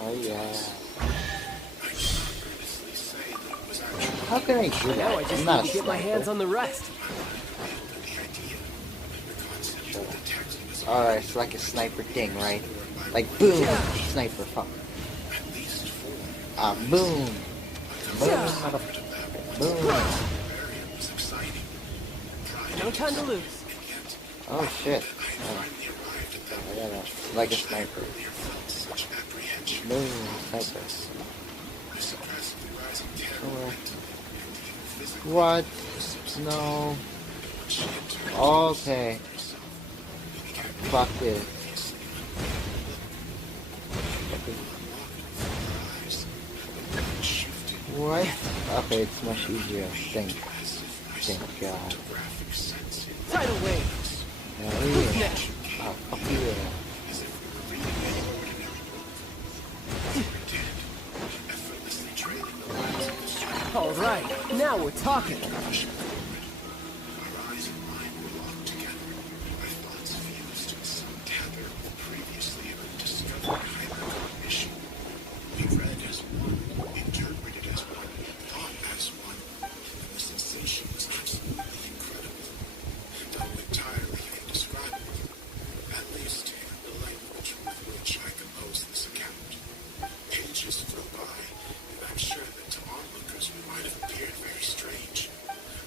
Oh yeah. How can I do that? Now I just I'm need not to a get my hands sniper. on the rest. Alright, it's like a sniper thing, right? Like boom, sniper, fuck. Boom. Boom, motherfucker. Boom. No time to lose. Oh shit. Oh. Yeah, like a sniper. Boom, sniper. Oh. What? No. Okay. Fuck this. What? Okay, it's much easier. Thank God. Tidal wave. Oh yeah. Oh, fuck yeah. All right, now we're talking. Our eyes and mind were locked together. Our thoughts fused in some tether of previously undiscovered hypercognition. We read as one, interpreted as one, thought as one, and the sensation was absolutely incredible, though entirely indescribable, at least in the language with which I composed this account. Pages flew by, and I'm sure that to onlookers we might have appeared very strange.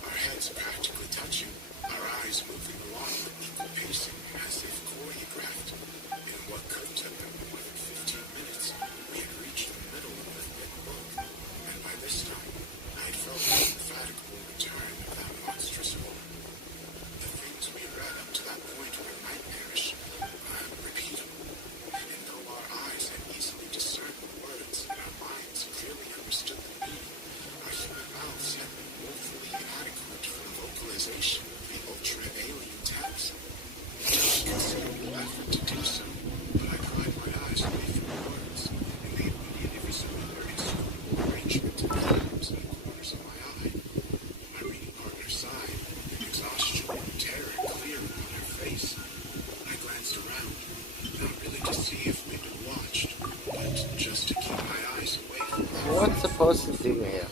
Our heads practically touching, our eyes moving along with equal pacing as if choreographed. In what couldn't have been more than 15 minutes, we had reached the middle of the thick book, and by this time, I had felt the indefatigable return of that monstrous horror. The things we had read up to that point were nightmarish, unrepeatable, and though our eyes had easily discerned the words and our minds clearly understood the meaning, our human mouths had been woefully inadequate for the vocalization of the ultra-alien text. It took considerable effort to do so, but I pried my eyes away from the words, and they immediately resumed their inscrutable arrangement in the corners and corners of my eye. My reading partner sighed, and exhaustion and terror clear upon her face. I glanced around, not really to see if we'd been watched, but just to keep my eyes away from her. What's supposed to do here?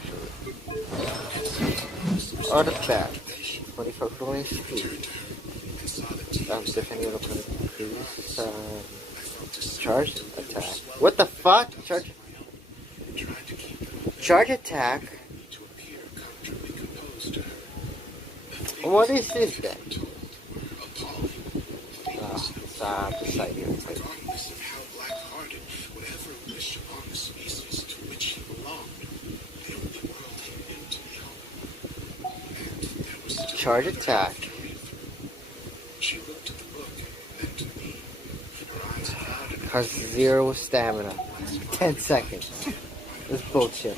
Artifact. 24 fluent speed. Definitely gonna put increase. Charge attack. What the fuck? Charge attack? What is this then? sa side here. Regardless of how black-hearted, whatever wish upon the species to which he belonged, the only world he knew to be home. And there was still Charge another attack. half to read through. She looked at the book, then to me, and her eyes clouded. Has 0 stamina. 10 seconds. This is bullshit.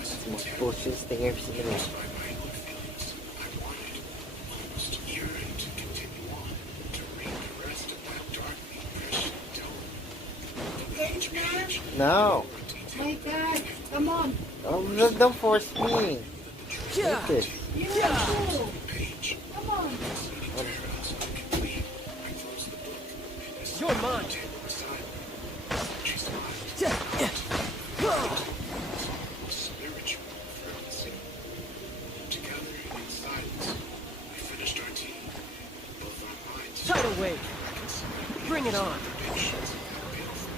It's the most bullshit thing I've ever seen in my life. By my own feelings, I wanted, almost yearned to continue on, to read the rest of that darkly prescient tome. The page page. No. My God, come on. Oh, don't force me. Yeah. Look it. You have to. Page. Come on. Paragraphs incomplete. I closed the book. And as You're mine. the table beside me, she smiled. Spiritual frenzy. Together, in silence, we finished our tea. Both our minds Tidal wave. reconciled. Bring it on. Patience and painful.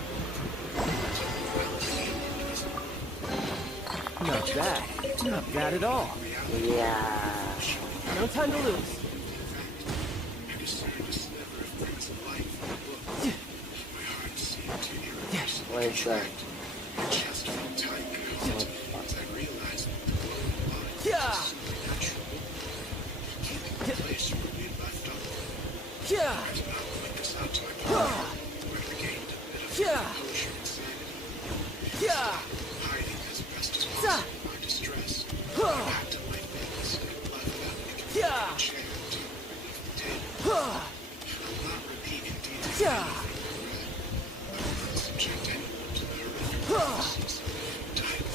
Not bad. Not bad at all. Yeah. No time to lose. I discerned a sliver of crimson light from the book. My heart seemed to irreverse. What is that? My chest felt tight as I realized that the glowing lines Yeah. were supernatural. Keeping the place where we had left off. Yeah. I did not point this out to my partner, who had regained a bit of composure and sanity. Yeah. Hiding as best as possible my distress, I backed to my bed and stepped left out of the Yeah. chair to beneath the table. I will not repeat in detail Yeah. anything I read. I will not subject anyone to the horrific process.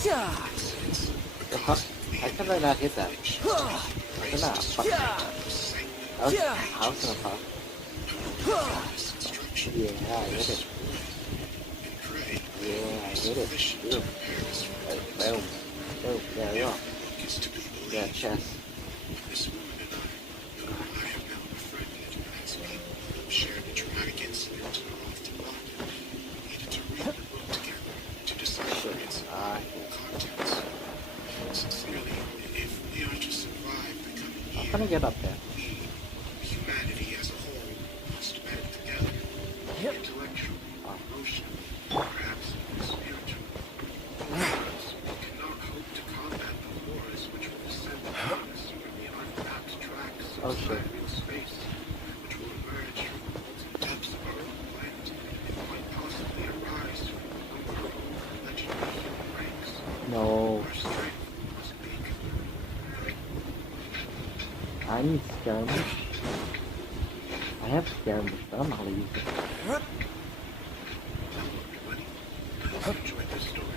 Yeah. How can I not hit that? How can I? Fuck. How was gonna pop? Yeah, I hit it. Yeah, I hit it. Boom. Boom. Boom. There we go. Yeah, chest. This woman and I have now befriended as people, shared a traumatic incident and are often bonded. We needed to read the book together to decipher its contents. Sincerely, if we are to survive the coming How year, can I get up there? we, humanity as a whole, must band together. Yep. Intellectually, emotionally, perhaps spiritually. Otherwise, we cannot hope to combat the horrors which will descend upon us from the unmapped tracks of time and space, which will emerge from the molten depths of our own planet, and quite possibly arise from the lumbering, legendary human ranks. No. Our strength must be I need skirmish. I have skirmish, but I don't know how to use it. I hope you enjoyed this story.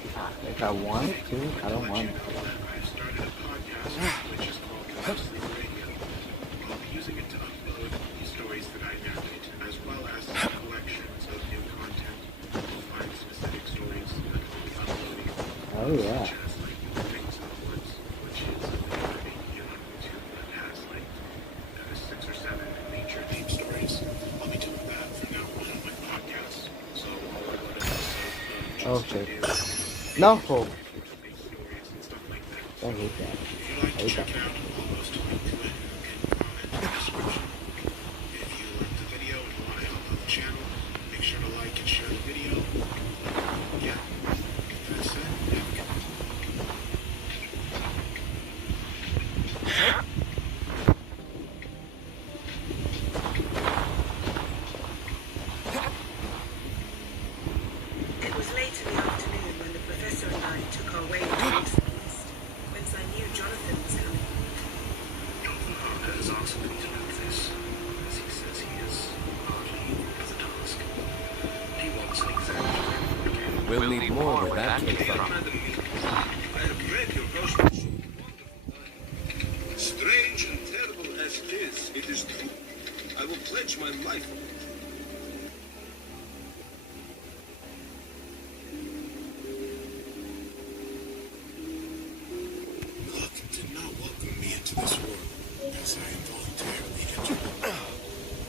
If I wanted to, I don't want to. I've started a podcast which is called Mostly Radio. I'll be using it to upload the stories that I narrate, as well as collections of new content. You'll find specific stories that I'll be uploading. Oh yeah. Such as like Things in the Woods, which is a video I made here on YouTube that has like 6 or 7 nature-themed stories. I'll be doing that from now on my podcast. So I'll upload an episode of Okay. videos. No. Big stories and stuff like that. I hate that. If you like to check it out, I'll post a link to it in the comment in the description. If you like the video and want to help out the channel, make sure to like and share the video. Yeah, that's it. Have a good one. It was late in the afternoon when the professor and I took our way towards the east, whence I knew Jonathan was coming. Jonathan Harker has asked me to note this, as he says he is hardly equal to the task. He wants an exact record again. We'll need more where that came from. I have read your brochure. Strange and terrible as it is true. I will pledge my life on it. Luck did not welcome me into this world, as I involuntarily entered it.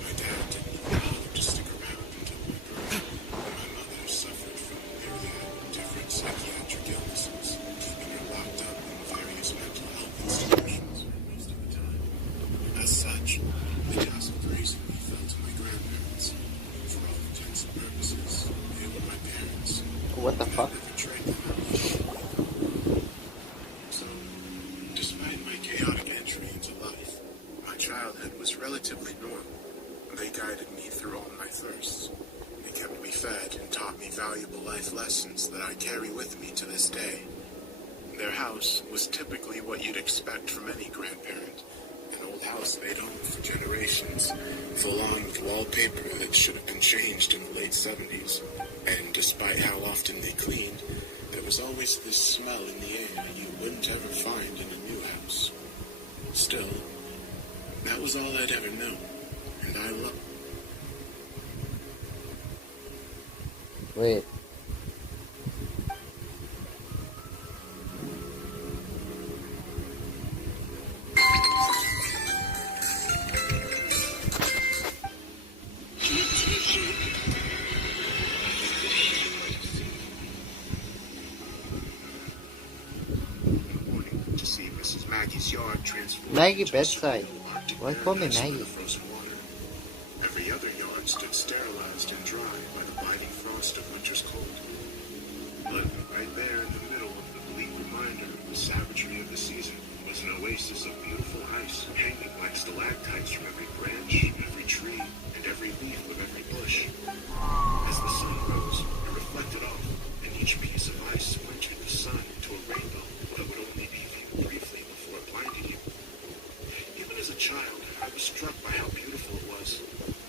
My dad didn't bother to stick around until my birth, and my mother suffered from myriad different psychiatric illnesses, keeping her locked up in various mental health institutions for most of the time. As such, the task of raising me fell to my grandparents. house was typically what you'd expect from any grandparent. An old house they'd owned for generations, full on with wallpaper that should have been changed in the late 70s. And despite how often they cleaned, there was always this smell in the air you wouldn't ever find in a new house. Still, that was all I'd ever known, and I loved. Wait. To see Mrs. Maggie's yard transformed Maggie into a bedside. swimming pool to Why bear call me ice with Maggie? the frozen water. Every other yard stood sterilized and dry by the biting frost of winter's cold. But right there in the middle of the bleak reminder of the savagery of the season was an oasis of beautiful ice hanging like stalactites from every branch, every tree, and every leaf of every bush. As the sun rose, it reflected off, and each piece of ice splintered the sun into a rainbow that would only be viewed briefly before blinding you. Even as a child, I was struck by how beautiful it was,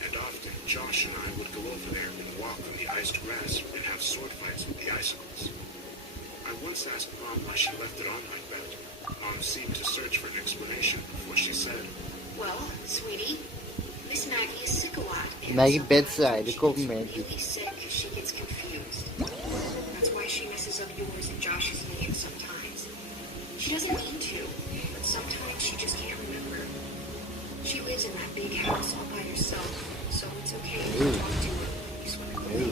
and often Josh and I would go over there and walk on the iced grass and have sword fights with the icicles. I once asked Mom why she left it on like that. Mom seemed to search for an explanation before she said, Well, sweetie, Miss Maggie is sick a lot. and Maggie sometimes bedside, when they she call gets me Maggie. really sick, she gets confused. That's why she messes up yours and Josh's names sometimes. She doesn't mean to, but sometimes she just can't remember. She lives in that big house all by herself, so it's okay if you talk to her. You just want to Ooh.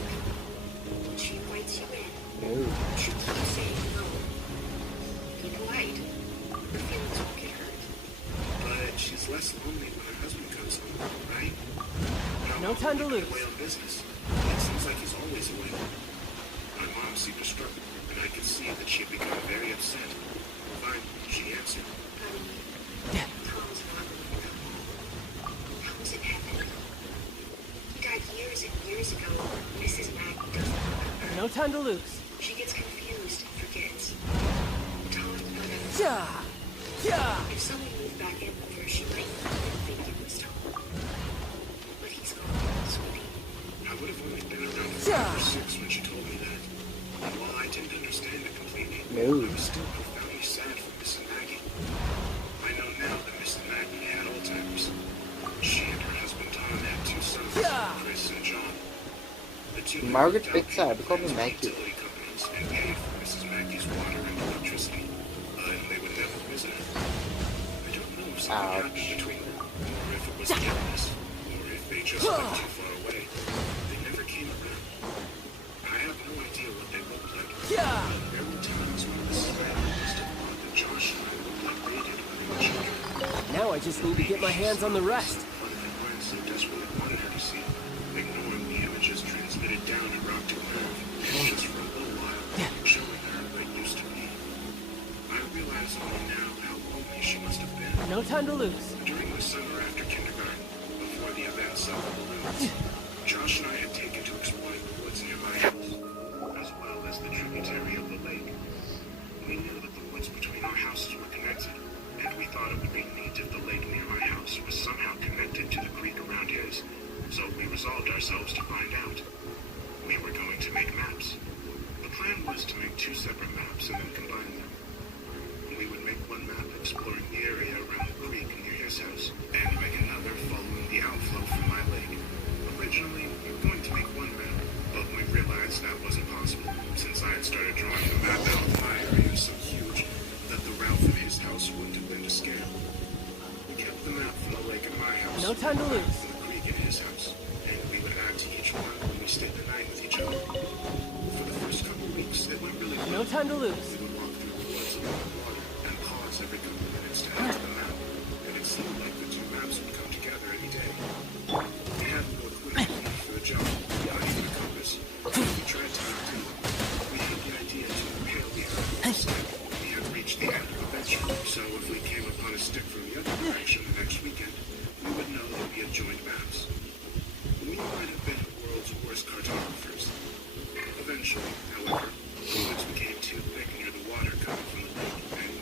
When she invites you in, No. she keeps saying no. Be polite. Her feelings won't get hurt. but she's less lonely when her husband comes home, right? How No time to often he lose. away on business. It seems like he's always away. My mom seemed to struggle, and I could see that she had become very upset. Finally, she answered, Honey, Tom's not living at home. Tom's in heaven. He died years and years ago. Mrs. Maggie doesn't remember. No time to lose. She gets confused and forgets. Tom's not in Yeah. Yeah. If someone moved back in with her, she might even think it was Tom. But he's gone, sweetie. I would have only been around 5 or 6 when she told me that. And while I didn't understand it completely, No. I was still profoundly sad for Mrs. Maggie. I know now that Mrs. Maggie had Alzheimer's. She and her husband Tom had 2 sons, Chris and John. The two Margaret worked out bedside, call me to Maggie. utility companies and paid for Mrs. Maggie's water and electricity. And they would never visit her. I don't know if something Ouch. happened between them, or if it was an illness, or if they just lived too far away. They never came around. I have no idea what they looked like. Yeah. There were times when Mrs. Maggie must have thought that Josh and I looked like they did when they were children. Now I just need to get my hands on the rest. One of the minds so desperately wanted her to see, ignoring the images transmitted down and route to her, and just for a little while, showing her like used to be. I realize only now how lonely she must have been. No time to lose. During the summer after kindergarten, before the events of the balloons, Josh and I had taken to exploring the woods near my house, as well as the tributary of the lake. We knew that the woods between our houses were connected, and we thought it would be neat if the lake near my house was somehow connected to the creek around his, so we resolved ourselves to find out. We were going to make maps. The plan was to make 2 separate maps and then combine them. We would make one map exploring the area around the creek near his house, and make another following the outflow from my lake. Originally, we were going to make one map, but we realized that wasn't possible, since I had started drawing the map out of my area so huge that the route from his house wouldn't have been to scale. We kept the map from the lake in my house, No time to the map lose. from the creek in his house, and we would add to each one when we stayed the night with each other. For the first couple of weeks, it went really well. No time to lose. We would walk through the woods along the water and pause every couple of minutes to add to the map, and it seemed like the 2 maps would come together any day. We had no equipment for the job, not even a compass. We tried to map too. We had the idea to impale the earth with a stick. We had reached the end eventually, so if we came upon a stick from the other direction the next weekend, we would know that we had joined maps. We might have been the world's worst cartographers. Eventually, however, the woods became too thick near the water coming from the lake, and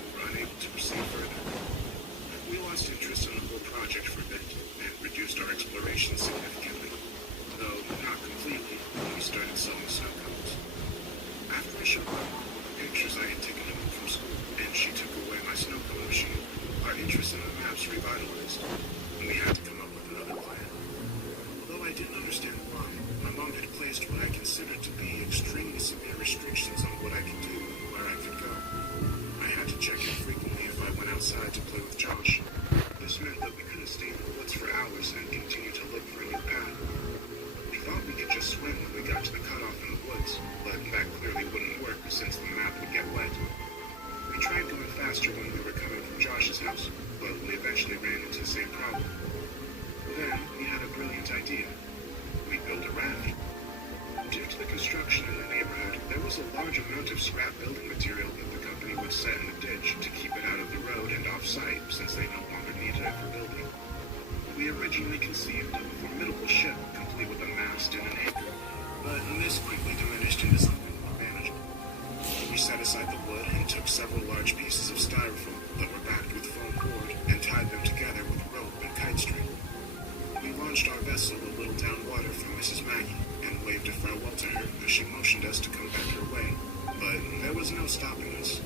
originally conceived of a formidable ship complete with a mast and an anchor, but this quickly diminished into something more manageable. We set aside the wood and took several large pieces of styrofoam that were backed with foam board and tied them together with rope and kite string. We launched our vessel a little downwater from Mrs. Maggie and waved a farewell to her as she motioned us to come back her way, but there was no stopping us.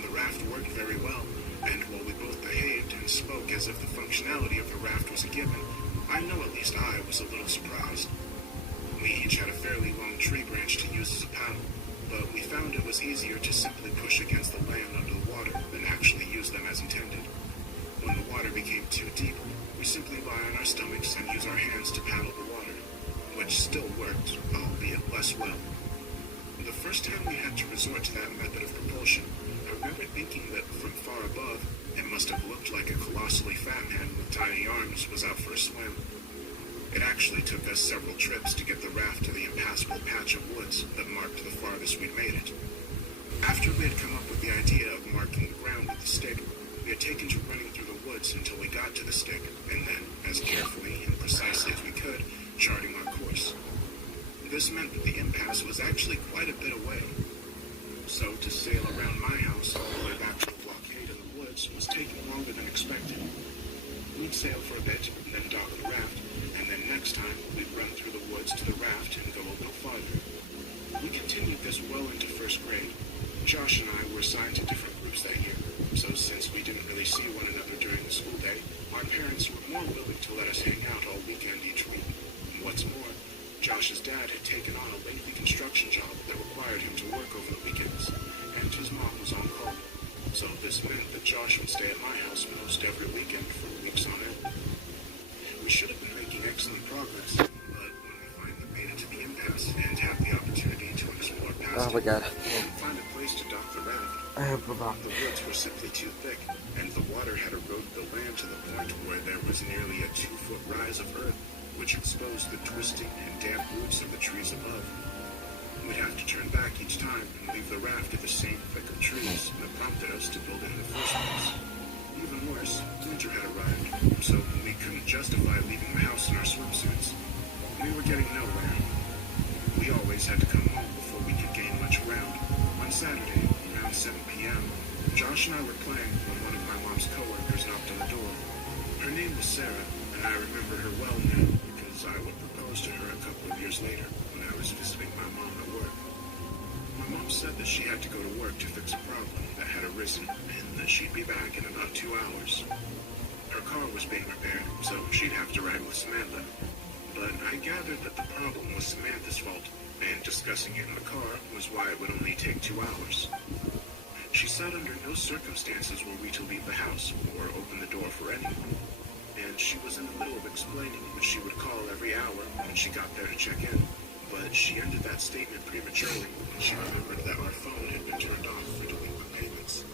The raft worked very well, and while we both behaved and spoke as if the functionality of the raft was a given, I know at least I was a little surprised. We each had a fairly long tree branch to use as a paddle, but we found it was easier to simply push against the land under the water than actually use them as intended. When the water became too deep, we simply lie on our stomachs and use our hands to paddle the water, which still worked, albeit less well. The first time we had to resort to that method of propulsion, I remember thinking that from far above, it must have looked like a colossally fat man with tiny arms was out for a swim. It actually took us several trips to get the raft to the impassable patch of woods that marked the farthest we'd made it. After we had come up with the idea of marking the ground with the stick, we had taken to running through the woods until we got to the stick, and then, as carefully and precisely as we could, charting our course. This meant that the impasse was actually quite a bit away. So to sail around my house all the way back to the blockade in the woods was taking longer than expected. We'd sail for a bit, then dock the raft, and then next time we'd run through the woods to the raft and go a little farther. We continued this well into first grade. Josh and I were assigned to different groups that year, so since we didn't really see one another during the school day, our parents were more willing to let us hang out all weekend each week. And what's more, Josh's dad had taken on a lengthy construction job that required him to work over the weekends, and his mom was on call. So this meant that Josh would stay at my house most every weekend for weeks on end. We should have been making excellent progress, but when we finally made it to the impasse and had the opportunity to explore past Oh my god. and find a place to dock the raft, the woods were simply too thick, and the water had eroded the land to the point where there was nearly a 2-foot rise of earth, which exposed the twisting and damp roots of the trees above. We'd have to turn back each time and leave the raft at the same thick of trees that prompted us to build it in the first place. Even worse, winter had arrived, so we couldn't justify leaving the house in our swimsuits. We were getting nowhere. We always had to come home before we could gain much ground. On Saturday, around 7 p.m., Josh and I were playing when one of my mom's coworkers knocked on the door. Her name was Sarah, and I remember her well now because I would propose to her a couple of years later when I was visiting my mom at work. My mom said that she had to go to work to fix a problem that had arisen and that she'd be back in about 2 hours. Her car was being repaired, so she'd have to ride with Samantha. But I gathered that the problem was Samantha's fault, and discussing it in the car was why it would only take 2 hours. She said under no circumstances were we to leave the house or open the door for anyone. And she was in the middle of explaining that she would call every hour when she got there to check in, but she ended that statement prematurely when she remembered that our phone had been turned off for delinquent payments.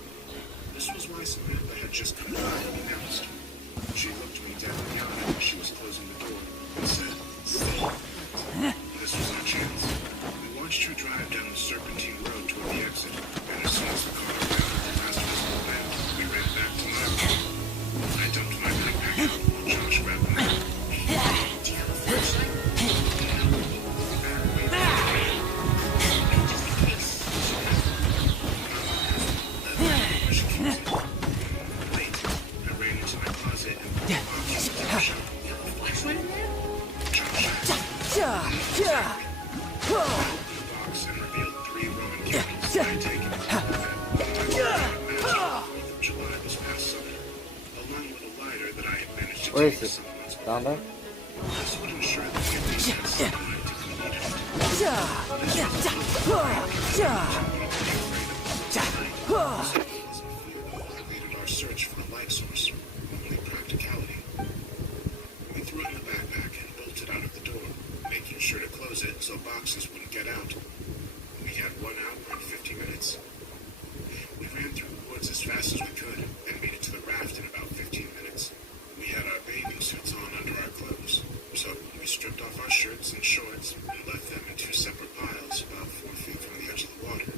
This was why Samantha had just come by unannounced. She looked me dead in the eye as she was closing the door and said, "Stay." This was our chance. We watched her drive down the serpentine road toward the exit, and as soon as the car rounded the last visible bend, we ran back to my room. I dumped my backpack out while Josh grabbed the map. Do you have a flashlight? Just in case. Wait, I ran into my closet and pulled the box from the top shelf. You have a flashlight in there? Josh opened the box and revealed 3 Roman candles that I'd taken from the bed on 4th of July this past summer, along with a lighter that I had managed to Where take is it? some months Down there? This would ensure that we at least had some light to complete completed our search for a light source, only practicality. We threw it in the backpack and bolted out of the door, making sure to close it so boxes wouldn't get out. We had 1 hour and 50 minutes. We ran through the woods as fast as we could and made it to the raft in about 15 minutes. We had our bathing suits on under our clothes, so we stripped off our shirts and shorts and left them in 2 separate piles about 4 feet from the edge of the water.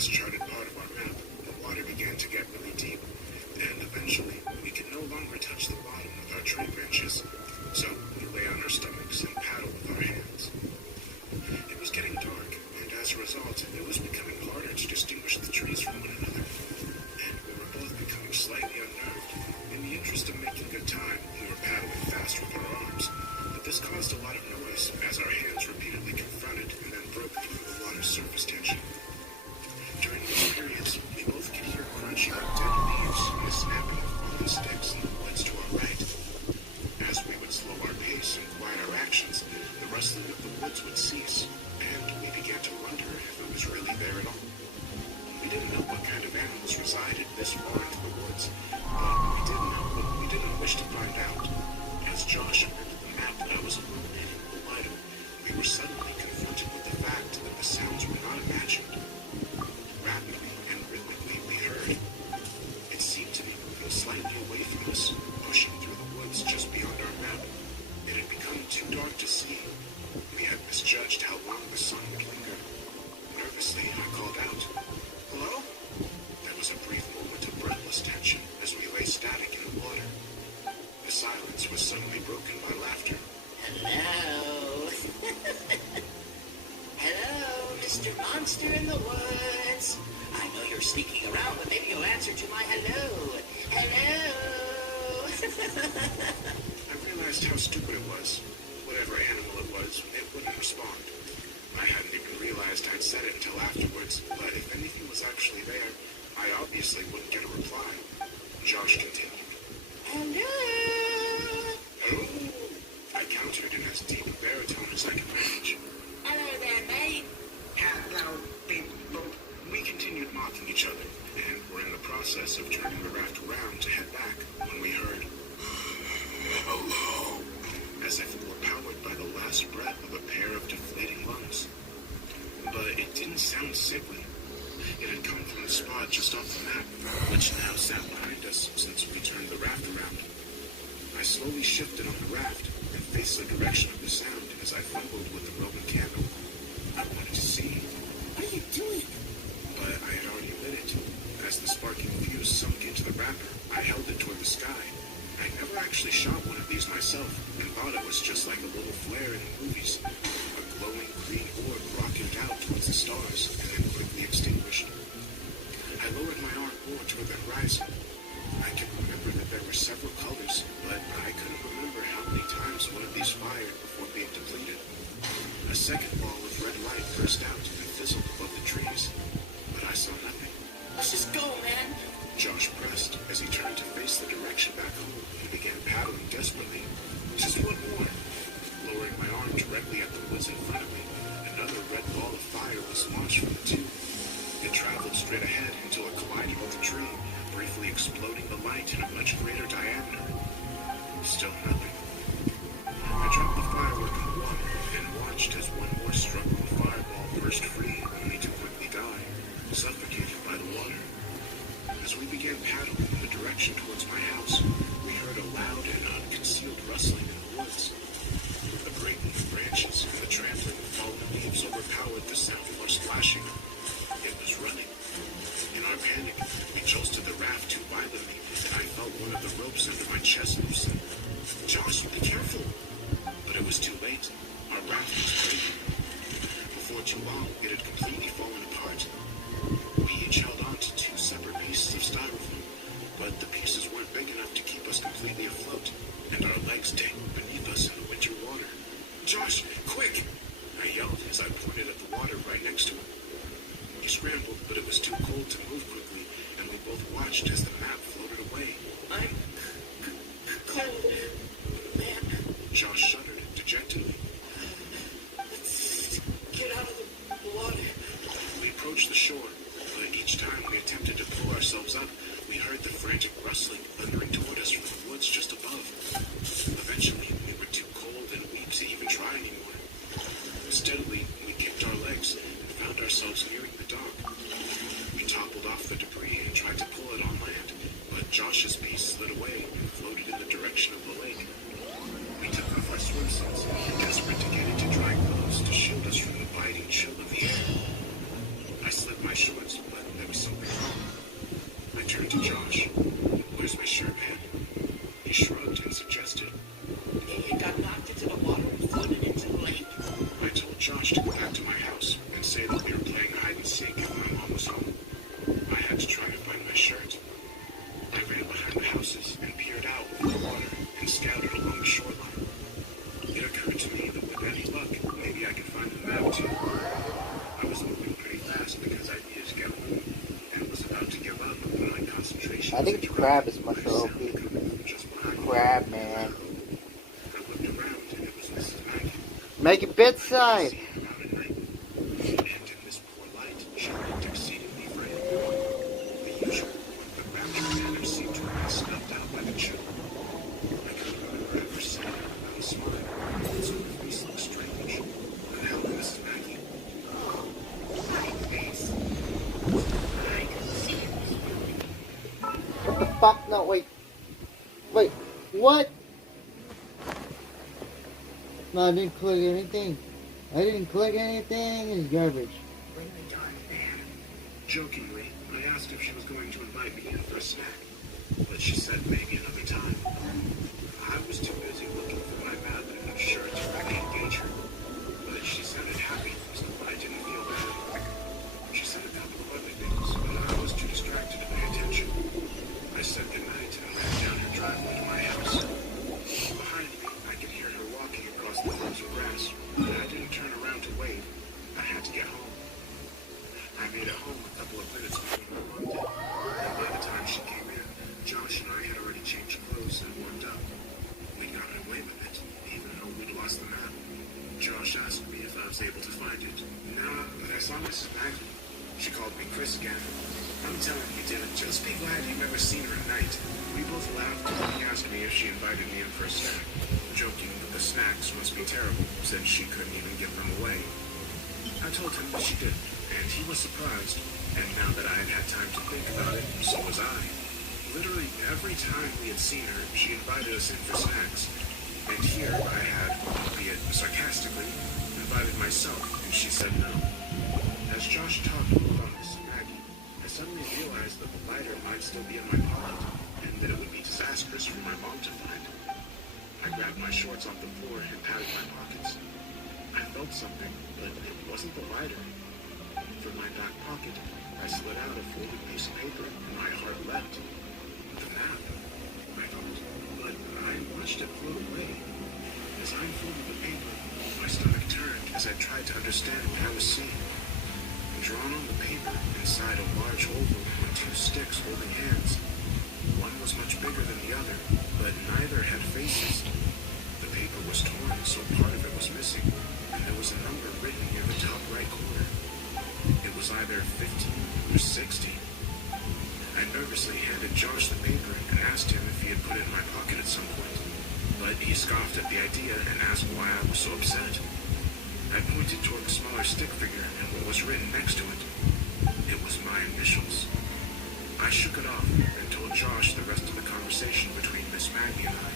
last charted part of our map, the water began to get really deep, and eventually we could no longer touch the bottom with our tree branches, so we lay on our stomachs and paddled with our hands. It was getting dark, and as a result, it was becoming harder to distinguish the trees from one another, and we were both becoming slightly unnerved. In the interest of making good time, we were paddling fast with our arms, but this caused a lot of noise as our hands repeatedly confronted and then broke through the water's surface tension. During these periods, we both could hear crunching of dead leaves and the snapping of fallen sticks in the woods to our right. As we would slow our pace and quiet our actions, the rustling of the woods would cease, and we began to wonder if it was really there at all. We didn't know what kind of animals resided this far into the woods, but we did know what we didn't wish to find out. As Josh amended the map that I was illuminating with the light, we were suddenly confronted with the fact that the sounds were not imagined. Rapidly and rhythmically we heard. It seemed to be moving slightly away from us, pushing through the woods just beyond our map. It had become too dark to see. We had misjudged how long the sun would linger. Nervously, I called out, "Hello?" There was a brief moment of breathless tension as we lay static in the water. The silence was suddenly broken by laughter. Hello? Hello, Mr. Monster in the Woods. I know you're sneaking around, but maybe you'll answer to my hello. Hello? I realized how stupid it was. Whatever animal it was, it wouldn't respond. I hadn't even realized I'd said it until afterwards, but if anything was actually there, I obviously wouldn't get a reply. Josh continued. Hello? "Hello?" I countered in as deep a baritone as I could manage. Hello there, mate. Hello, people. We continued mocking each other, and were in the process of turning the raft around to head back when we heard, "Hello," as if it were powered by the last breath of a pair of deflating lungs. But it didn't sound sickly. It had come from the spot just off the map, which now sat behind us since we turned the raft around. I slowly shifted on the raft and faced the direction of the sound as I fumbled with the Roman candle. I wanted to see. What are you doing? But I had already lit it. As the sparking fuse sunk into the wrapper, I held it toward the sky. I never actually shot one of these myself, and thought it was just like a little flare in the movies. A glowing green orb rocketed out towards the stars, and then quickly extinguished. I lowered my arm more toward the horizon. I could remember that there were several colors, but I couldn't remember how many times one of these fired before being depleted. A second ball of red light burst out and fizzled above the trees, but I saw nothing. Let's just go, man. Josh pressed as he turned to face the direction back home and began paddling desperately. "Just one more." Lowering my arm directly at the woods in front of me, another red ball of fire was launched from the tube. It traveled straight ahead until it collided with the tree, briefly exploding the light in a much greater diameter. Still nothing. I dropped the firework in the water and watched as one more struggling fireball burst free, only to quickly die, suffocated by the water. As we began paddling in the direction towards my house, we heard a loud and unconcealed rustling in the woods. The breaking of branches and the trampling of fallen leaves overpowered the sound of our splashing. It was running. In our panic, we jolted the raft too violently, and I felt one of the ropes under my chest loosen. "Josh, be careful!" But it was too late. Our raft was breaking. Before too long, it had completely fallen apart. We each held on to two separate pieces of styrofoam, but the pieces weren't big enough to keep us completely afloat, and our legs dangled beneath us in the winter water. "Josh, quick!" I yelled as I pointed at the water right next to him. He scrambled, but it was too cold to move quickly, and we both watched as the map floated away. I'm cold, man. Josh shuddered dejectedly. Let's get out of the water. We approached the shore, but each time we attempted to pull ourselves up, we heard the frantic rustling thundering toward us from the woods just above. Eventually, we were too cold and weak to even try anymore. Steadily, we kicked our legs and found ourselves nearing the dock. We toppled off the debris and tried to pull it on land, but Josh's piece slid away and floated in the direction of the lake. We took off our swimsuits, desperate to get into dry clothes to shield us from the biting chill of the air. I slipped my shorts, but I think crab is much OP. Crab, man. Make it bedside. What the fuck? No, wait. Wait, what? No, I didn't click anything. I didn't click anything. It's garbage. Jokingly, I asked if she was going to invite me in for a snack, but she said maybe another time. I was too busy looking for my map and unsure to directly engage her, but she sounded happy, so I didn't feel bad. She said a couple of other things, but I was too distracted to pay attention. I said goodnight and ran down her driveway to my house. Behind me, I could hear her walking across the frozen grass, but I didn't turn around to wave. I had to get home. I made it home a couple of minutes before I wanted, and by the time she came in, Josh and I had already changed clothes and warmed up. We'd gotten away with it, even though we'd lost the map. Josh asked me if I was able to find it. Nah, but I saw Mrs. Maggie. She called me Chris again. I'm telling you, Dylan, just be glad you've never seen her at night. We both laughed and he asked me if she invited me in for a snack, joking that the snacks must be terrible since she couldn't even give them away. I told him that she didn't, and he was surprised, and now that I had had time to think about it, so was I. Literally every time we had seen her, she invited us in for snacks, and here I had, albeit sarcastically, invited myself, and she said no. As Josh talked about Miss Maggie, I suddenly realized that the lighter might still be in my pocket, and that it would be disastrous for my mom to find. I grabbed my shorts off the floor and patted my pockets. I felt something, but it wasn't the lighter. From my back pocket, I slid out a folded piece of paper, and my heart leapt. The map, I thought, but I watched it float away. As I unfolded the paper, my stomach turned as I tried to understand what I was seeing. Drawn on the paper, inside a large oval were two sticks holding hands. One was much bigger than the other, but neither had faces. The paper was torn, so part of it was missing, and there was a number written near the top right corner. It was either 15 or 60. I nervously handed Josh the paper and asked him if he had put it in my pocket at some point, but he scoffed at the idea and asked why I was so upset. I pointed toward the smaller stick figure and what was written next to it. It was my initials. I shook it off and told Josh the rest of the conversation between Miss Maggie and I.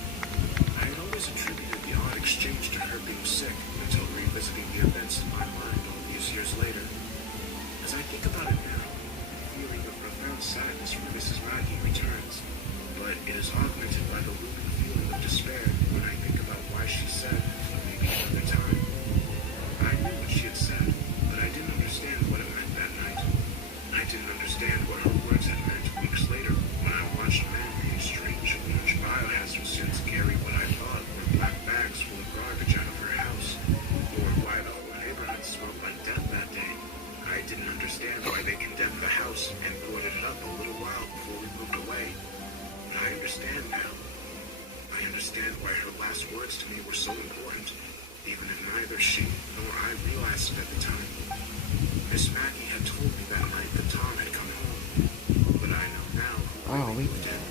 I had always attributed the odd exchange to her being sick until revisiting the events in my mind all these years later. As I think about it now, the feeling of profound sadness for Mrs. Maggie returns, but it is augmented by the looming feeling of despair when I think about why she said maybe another time. I knew what she had said, but I didn't understand what it meant that night. I didn't understand what her words had meant weeks later when I watched men in strange, huge biohazard suits carry what I thought were black bags full of garbage out of her house, or why the whole neighborhood smelled like death that day. I didn't understand why they condemned the house and boarded it up a little while before we moved away. But I understand now. I understand why her last words to me were so important, even if neither she nor I realized it at the time. Miss Maggie had told me that night that Tom had come home, but I know now who really moved in,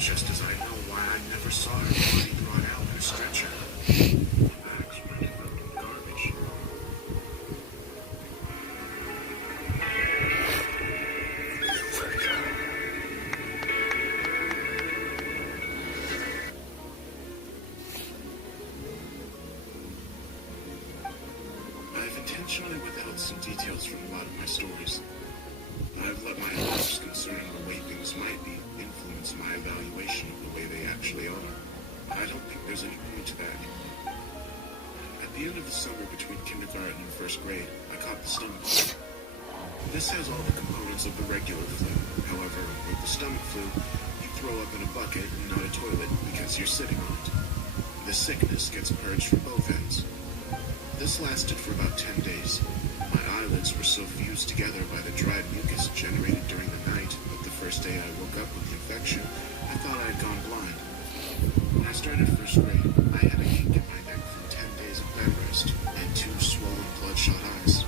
just as I know why I never saw her body brought out in a stretcher. The bags were filled with garbage. Intentionally withheld some details from a lot of my stories. I've let my thoughts concerning the way things might be influence my evaluation of the way they actually are. I don't think there's any point to that. At the end of the summer between kindergarten and first grade, I caught the stomach flu. This has all the components of the regular flu. However, with the stomach flu, you throw up in a bucket and not a toilet because you're sitting on it. The sickness gets purged from both ends. This lasted for about 10 days. My eyelids were so fused together by the dried mucus generated during the night that the first day I woke up with the infection, I thought I had gone blind. When I started first grade, I had a kink in my neck from 10 days of bed rest and 2 swollen, bloodshot eyes.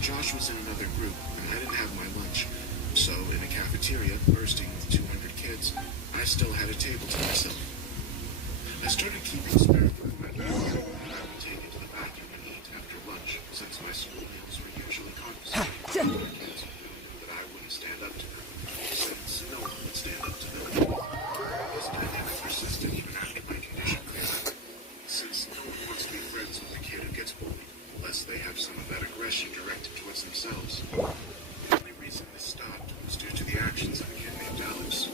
Josh was in another group, and I didn't have my lunch. So, in a cafeteria bursting with 200 kids, I still had a table to myself. I started keeping spare food in my bag, and I would take it to the vacuum and eat after lunch, since my school meals were usually confiscated to other kids. But I wouldn't stand up to them, since no one would stand up to them. This dynamic persisted even after my condition cleared, since no one wants to be friends with the kid who gets bullied, unless they have some of that aggression directed towards themselves. The only reason this stopped was due to the actions of a kid named Alex.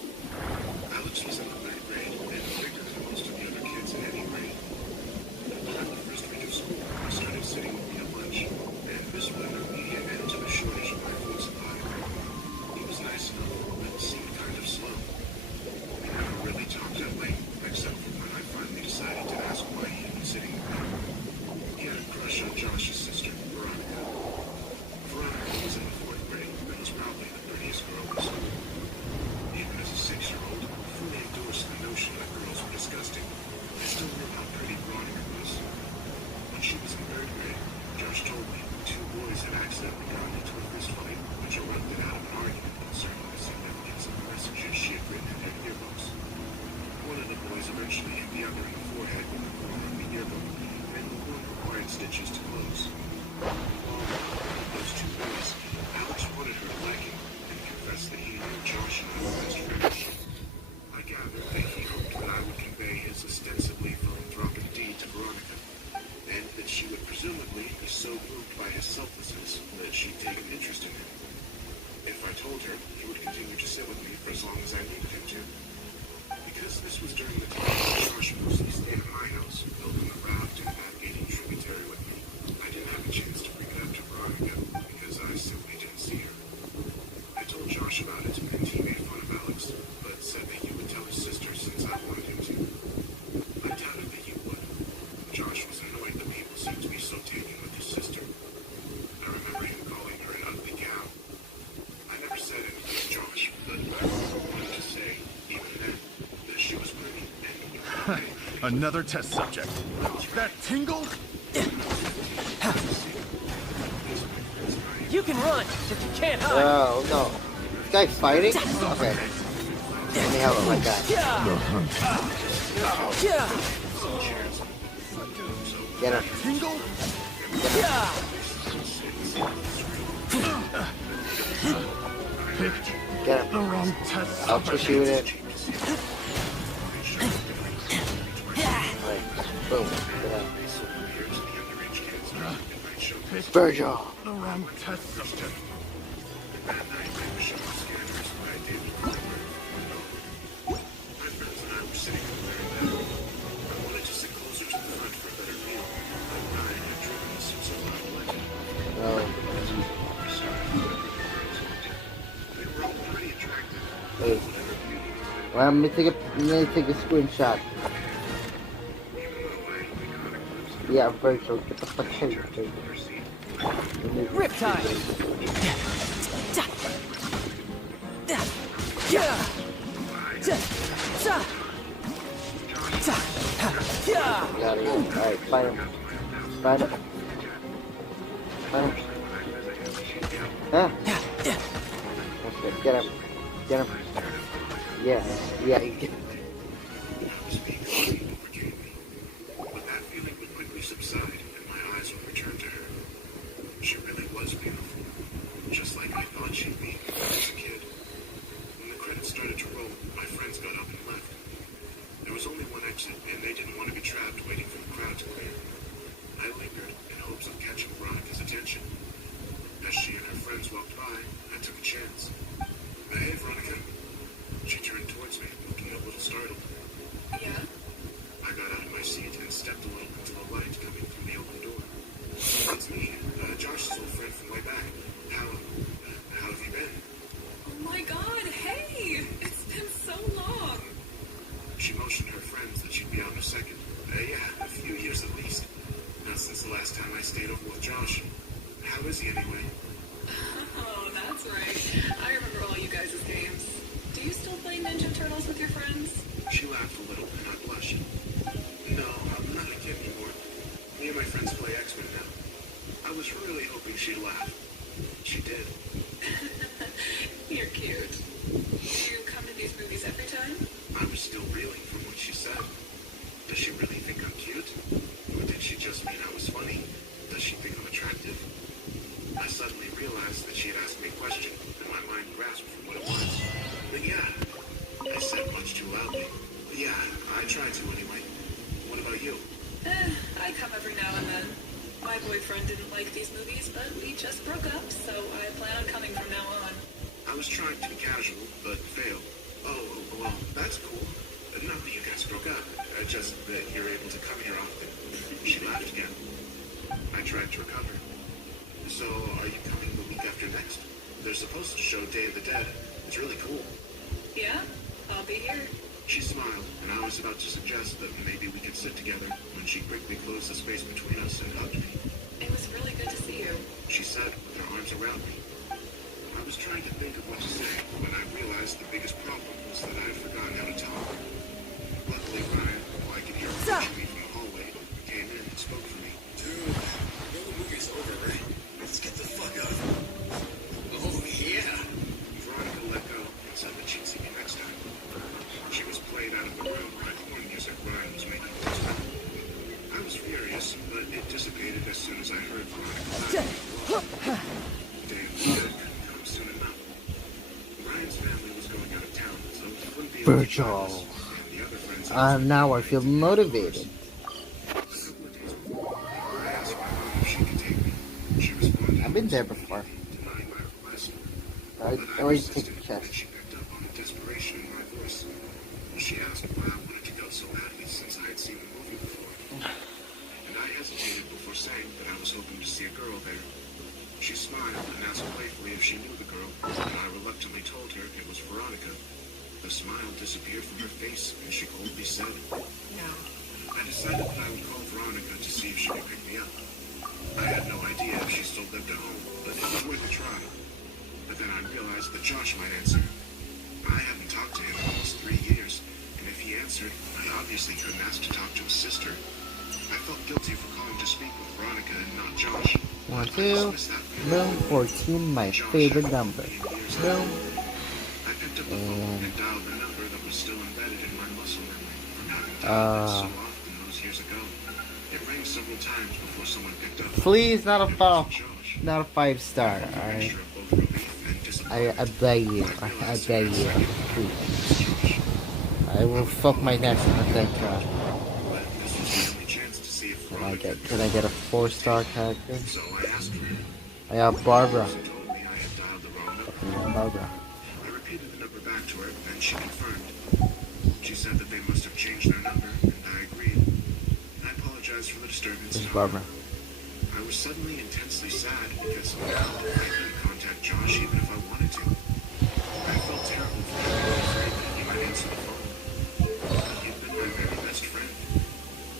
Alex was in the 3rd grade and bigger than most of the other kids in any grade. At the first week of school, he started sitting with me at lunch, and this put an immediate end to the shortage of my food supply. He was nice enough, but seemed kind of slow. We never really talked at length, except for when I finally decided to ask why he was sitting with me. He had a crush on Josh's sister, Veronica. Veronica was in the 4th grade and was probably the prettiest girl in school. Even as a 6-year-old, who fully endorsed the notion that girls were disgusting, I still knew how pretty Veronica was. When she was in 3rd grade, Josh told me 2 boys had accidentally gotten into a fist fight, which erupted out of an argument concerning the significance of the messages she had written in their yearbooks. One of the boys eventually hit the other in the forehead with the corner of the yearbook, and the wound required stitches to close. Along with those 2 boys, Alex wanted her to like him, and confessed that he knew Josh and I were best friends. I gathered that he hoped that I would convey his ostensibly philanthropic deed to Veronica, and that she would presumably be so moved by his selflessness that she'd take an interest in him. If I told her, he would continue to sit with me for as long as I needed him to. Because this was during the time that Josh mostly stayed at my house, building the raft and navigating tributary with me, I didn't have a chance to bring it up to Veronica because I simply didn't see her. I told Josh about it, and he made fun of Alex, but said that he would tell his sister since I wanted him to. I doubted that he would. Josh was annoyed that people seemed to be so taken with his sister. I remember him calling her an ugly cow. I never said anything to Josh, but I wanted to say, even then, that she was pretty and Another test subject. That tingle? You can run, but you can't hide. Oh no. This guy's fighting? Okay. Let me help him like that. Get him. Tingle? Get him. The wrong test I'll subject. push you in it. Right. Boom. Get him. Virgil. The wrong test subject. Hey. Well, let me take a screenshot. Yeah, Virgil, get the fuck out of here. Riptide. Got it. Alright, fight him. Fight him. Fight him. Huh? Okay, get him. Get him. Yeah, yeah, you get him. But that feeling would quickly subside, and my eyes would return to her. She really was beautiful, just like I thought she'd be when I was a kid. When the credits started to roll, my friends got up and left. There was only one exit, and they didn't want to be trapped waiting for the crowd to clear. I lingered in hopes of catching Veronica's attention. As she and her friends walked by, I took a chance. Hey, Veronica. She turned towards me, looking a little startled. Yeah? I got out of my seat and stepped a little into the light coming from the open door. It's me, Josh's old friend from way back. How have you been? Oh my god, hey! It's been so long! She motioned her friends that she'd be out in a second. Yeah, a few years at least. Not since the last time I stayed over with Josh. How is he anyway? Oh, that's right. I she did. You're cute. Do you come to these movies every time? I was still reeling from what she said. Does she really think I'm cute? Or did she just mean I was funny? Does she think I'm attractive? I suddenly realized that she had asked me a question, and my mind grasped for what it was. But yeah, I said much too loudly. But yeah, I try to anyway. What about you? I come every now and then. My boyfriend didn't like these movies, but we just broke up, so I plan on coming from now on. I was trying to be casual, but failed. Oh, well, that's cool. Not that you guys broke up, just that you're able to come here often. She laughed again. I tried to recover. So, are you coming the week after next? They're supposed to show Day of the Dead. It's really cool. Yeah, I'll be here. She smiled, and I was about to suggest that maybe we could sit together when she quickly closed the space between us and hugged me. It was really good to see you. She said, with her arms around me. I was trying to think of what to say when I realized the biggest problem was that I had forgotten how to talk. Luckily, Ryan, who I could hear approaching me from the hallway, came in and spoke for me. Dude, I know the movie's over, right? Let's get the fuck out of here. Oh, yeah. Veronica let go and said that she'd see me next time. She was played out of the room by horn music Ryan was making for his friend. I was furious, but it dissipated as soon as I heard Veronica laugh. Day of the Dead couldn't come soon enough. Ryan's family was going out of town, so he wouldn't be able to join us, and the other friends Now I feel motivated. I've been there before. I always take the chest. She picked up on the desperation in my voice. She asked why I wanted to go so badly since I had seen the movie before. And I hesitated before saying that I was hoping to see a girl there. She smiled and asked playfully if she knew the girl, and I reluctantly told her it was Veronica. The smile disappeared from her face, and she coldly said, No. I decided that I would call Veronica to see if she could pick me up. I had no idea if she still lived at home, but it was worth a try. But then I realized that Josh might answer. I haven't talked to him in almost 3 years, and if he answered, I obviously couldn't ask to talk to his sister. I felt guilty for calling to speak with Veronica and not Josh. 1, 2, room 14, my favorite number. Room. I picked up the phone and dialed the number that was still embedded in my muscle memory from having dialed it so often those years ago. It rang several times before someone picked up. Please, not a 5-star. Alright. I beg you. I beg you. Please. I will fuck my next one, thank God. Can I get a 4-star character? I got Barbara. Barbara. I repeated the number back to her, and she confirmed. She said that they must have changed their number, and I agreed. I apologized for the disturbance. This is Barbara. I was suddenly intensely sad because now I couldn't contact Josh even if I wanted to. I felt terrible for him, afraid that he might answer the phone. He'd been my very best friend.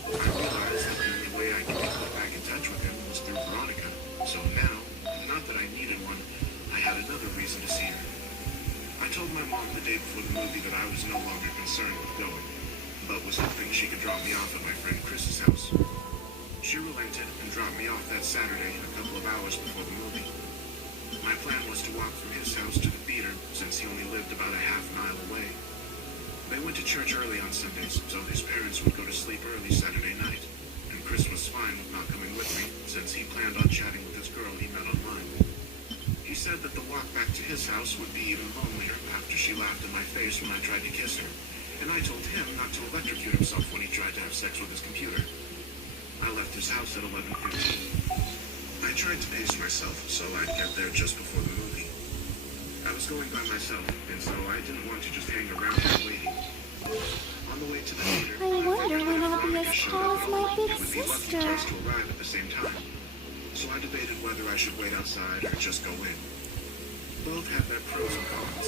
I realized that the only way I could get back in touch with him was through Veronica. So now, not that I needed one, I had another reason to see her. I told my mom the day before the movie that I was no longer concerned with going, but was hoping she could drop me off at my friend Chris's house. She relented and dropped me off that Saturday a couple of hours before the movie. My plan was to walk from his house to the theater, since he only lived about a half-mile away. They went to church early on Sundays, so his parents would go to sleep early Saturday night, and Chris was fine with not coming with me, since he planned on chatting with this girl he met online. He said that the walk back to his house would be even lonelier after she laughed in my face when I tried to kiss her, and I told him not to electrocute himself when he tried to have sex with his computer. I left his house at 11:15. I tried to pace myself so I'd get there just before the movie. I was going by myself, and so I didn't want to just hang around here waiting. On the way to the theater, I wonder when I'll be as showed tall up. as my big It would be lucky sister. for us to arrive at the same time. So I debated whether I should wait outside or just go in. Both had their pros and cons.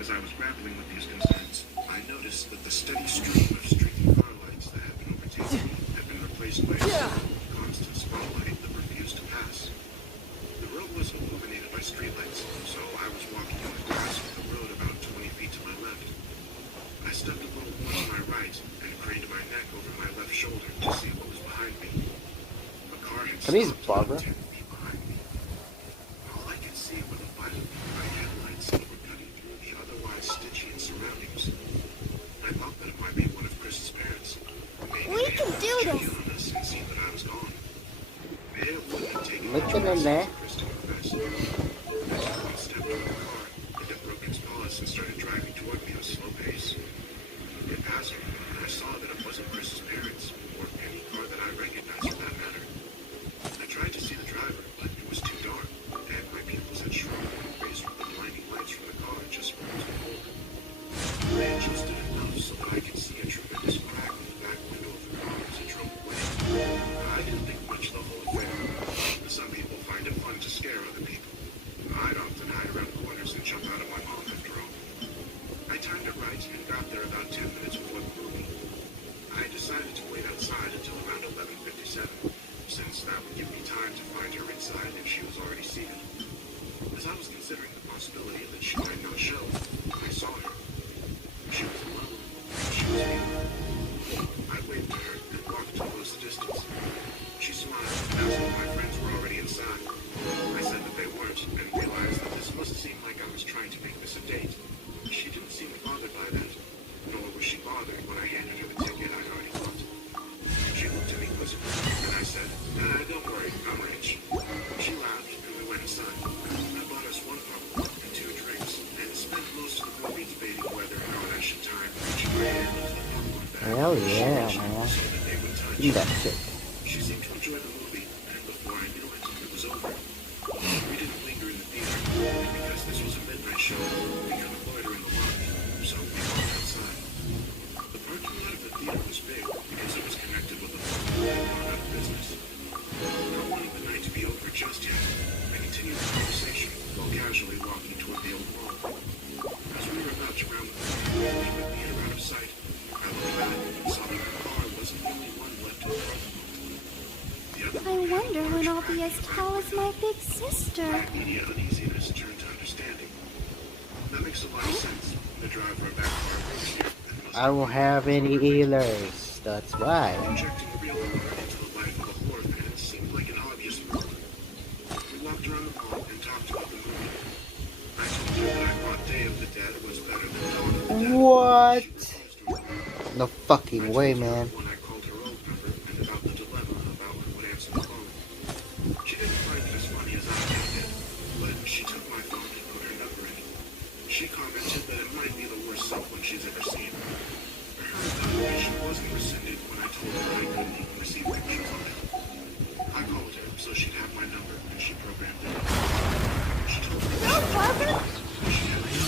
As I was grappling with these concerns, I noticed that the steady stream of streaking car lights that had been overtaking me had been replaced by a constant spotlight that refused to pass. The road was illuminated by streetlights, so I was walking on the grass with the road about 20 feet to my left. I stepped a little more to my right and craned my neck over my left shoulder to see what was behind me. A car had Are these stopped about Barbara? 10 feet behind me. All I there. Kristen confessed. Everyone stepped on the car, and it broke its paws and started driving toward me at a slow pace. It passed me, and I saw that it wasn't Chris's parents, or any car that I recognized for that matter. I tried to see the driver, but it was too dark, and my pupils had shrunk and raised with the blinding lights from the car just where it was cold. They adjusted enough so that I could see a tremendous crack in the back window of the car as it drove away. I didn't think much of the whole affair. Some people find it fun to scare other people. I'd often hide around corners and jump out at my mom after all. I timed it right and got there about 10 minutes before the movie. I decided to wait outside until around 11:57, since that would give me time to find her inside if she was already seated. As I was considering the possibility that she might not show, I saw her. She was alone. She was beautiful. I waved to her and walked to close the distance. She smiled and asked if my friends were already inside. I said that they weren't and realized that this must seem like I was trying to make this a date. She didn't seem bothered by that, nor was she bothered when I handed her the ticket I'd already bought. She looked at me quizzically, and I said, don't worry, I'm rich. She laughed, and we went inside. I bought us one popcorn and 2 drinks, and spent most of the movie debating whether or not I should time reaching my hand into the popcorn bag. Hell yeah, man. Do that shit. She seemed to enjoy the movie, and before I knew it, it was over. We didn't linger in the theater, and because this was a midnight show, we couldn't loiter in the lobby, so we walked outside. The parking lot of the theater was big, because it was connected with a parking lot gone out of business. Not wanting the night to be over just yet, I continued the conversation while casually walking toward the old mall. As we were about to round the corner and leave the theater out of sight, I looked back and saw that the car wasn't the only one left in the parking lot. I wonder when I'll be as tall as my big sister. Immediate uneasiness turned to understanding. That makes a lot of sense. The driver of that car was here and must I don't have any healers. That's why. injecting a real horror into the life of a horror fan seemed like an obvious move. We walked around the mall and talked about the movie. I told her that I thought Day of the Dead was better than Dawn of the Dead. What? She refused to agree. No fucking way, man. When I called her old number and about the dilemma about who would answer the phone. She didn't find it as funny as I did, but she took my phone and put her number in. She commented that it might be the worst cell phone she's ever seen. Her evaluation wasn't rescinded when I told her I couldn't even receive pictures on it. I called her so she'd have my number and she programmed it. She told me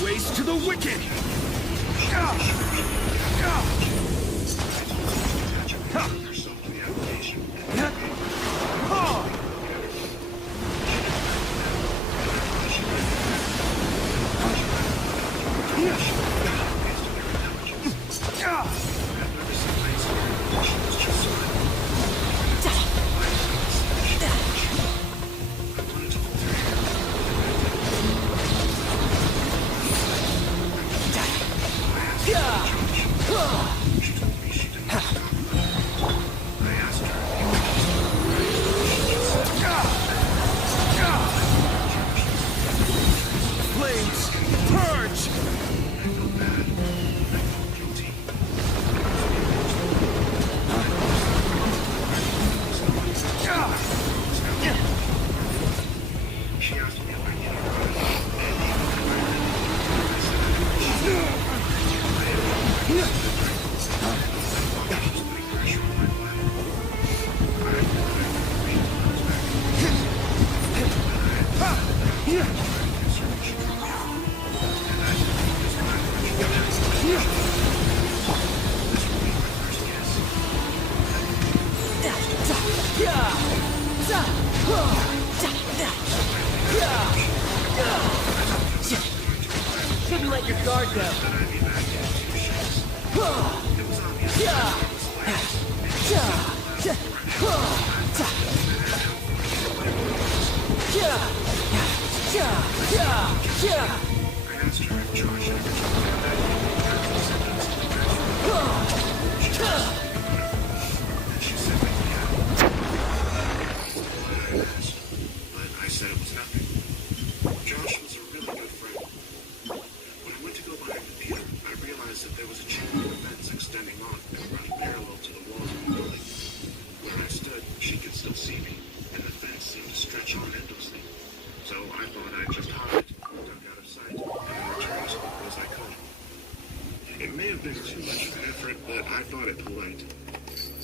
Ways to the wicked! herself to the application. Flames! Purge! She asked me if I needed a ride. Shouldn't let your guard down. I asked her if Josh ever told her that and she said that he had. But I said it was nothing. Josh was a really good friend. When I went to go behind the theater, I realized that there was a chain link fence extending off and running parallel to the walls of the building. Where I stood, she could still see me, and the fence seemed to stretch on endlessly. I thought it polite.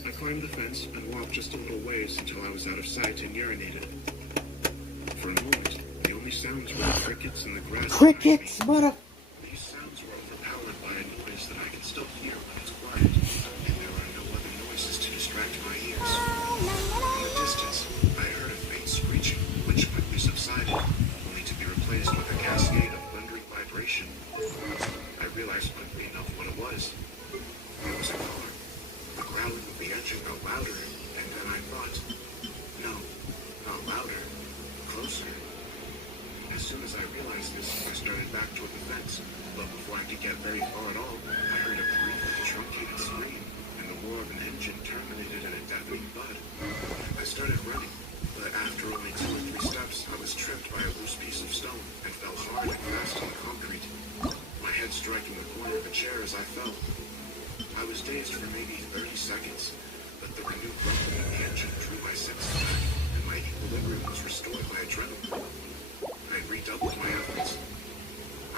I climbed the fence and walked just a little ways until I was out of sight and urinated. For a moment, the only sounds were the crickets and the grass. Crickets, mother. These sounds were overpowered by a noise that I can still hear when it's quiet, and there are no other noises to distract my ears. In the distance, I heard a faint screeching, which quickly subsided, only to be replaced with a cascade of thundering vibration. I realized quickly enough what it was. It was a car. The growling of the engine got louder, and then I thought, no, not louder, closer. As soon as I realized this, I started back toward the fence, but before I could get very far at all, I heard a brief, truncated scream, and the roar of an engine terminated in a deafening thud. I started running, but after only 2 or 3 steps, I was tripped by a loose piece of stone and fell hard and fast on the concrete, my head striking the corner of the chair as I fell. I was dazed for maybe 30 seconds, but the renewed rumbling of the engine drew my senses back, and my equilibrium was restored by adrenaline. I redoubled my efforts.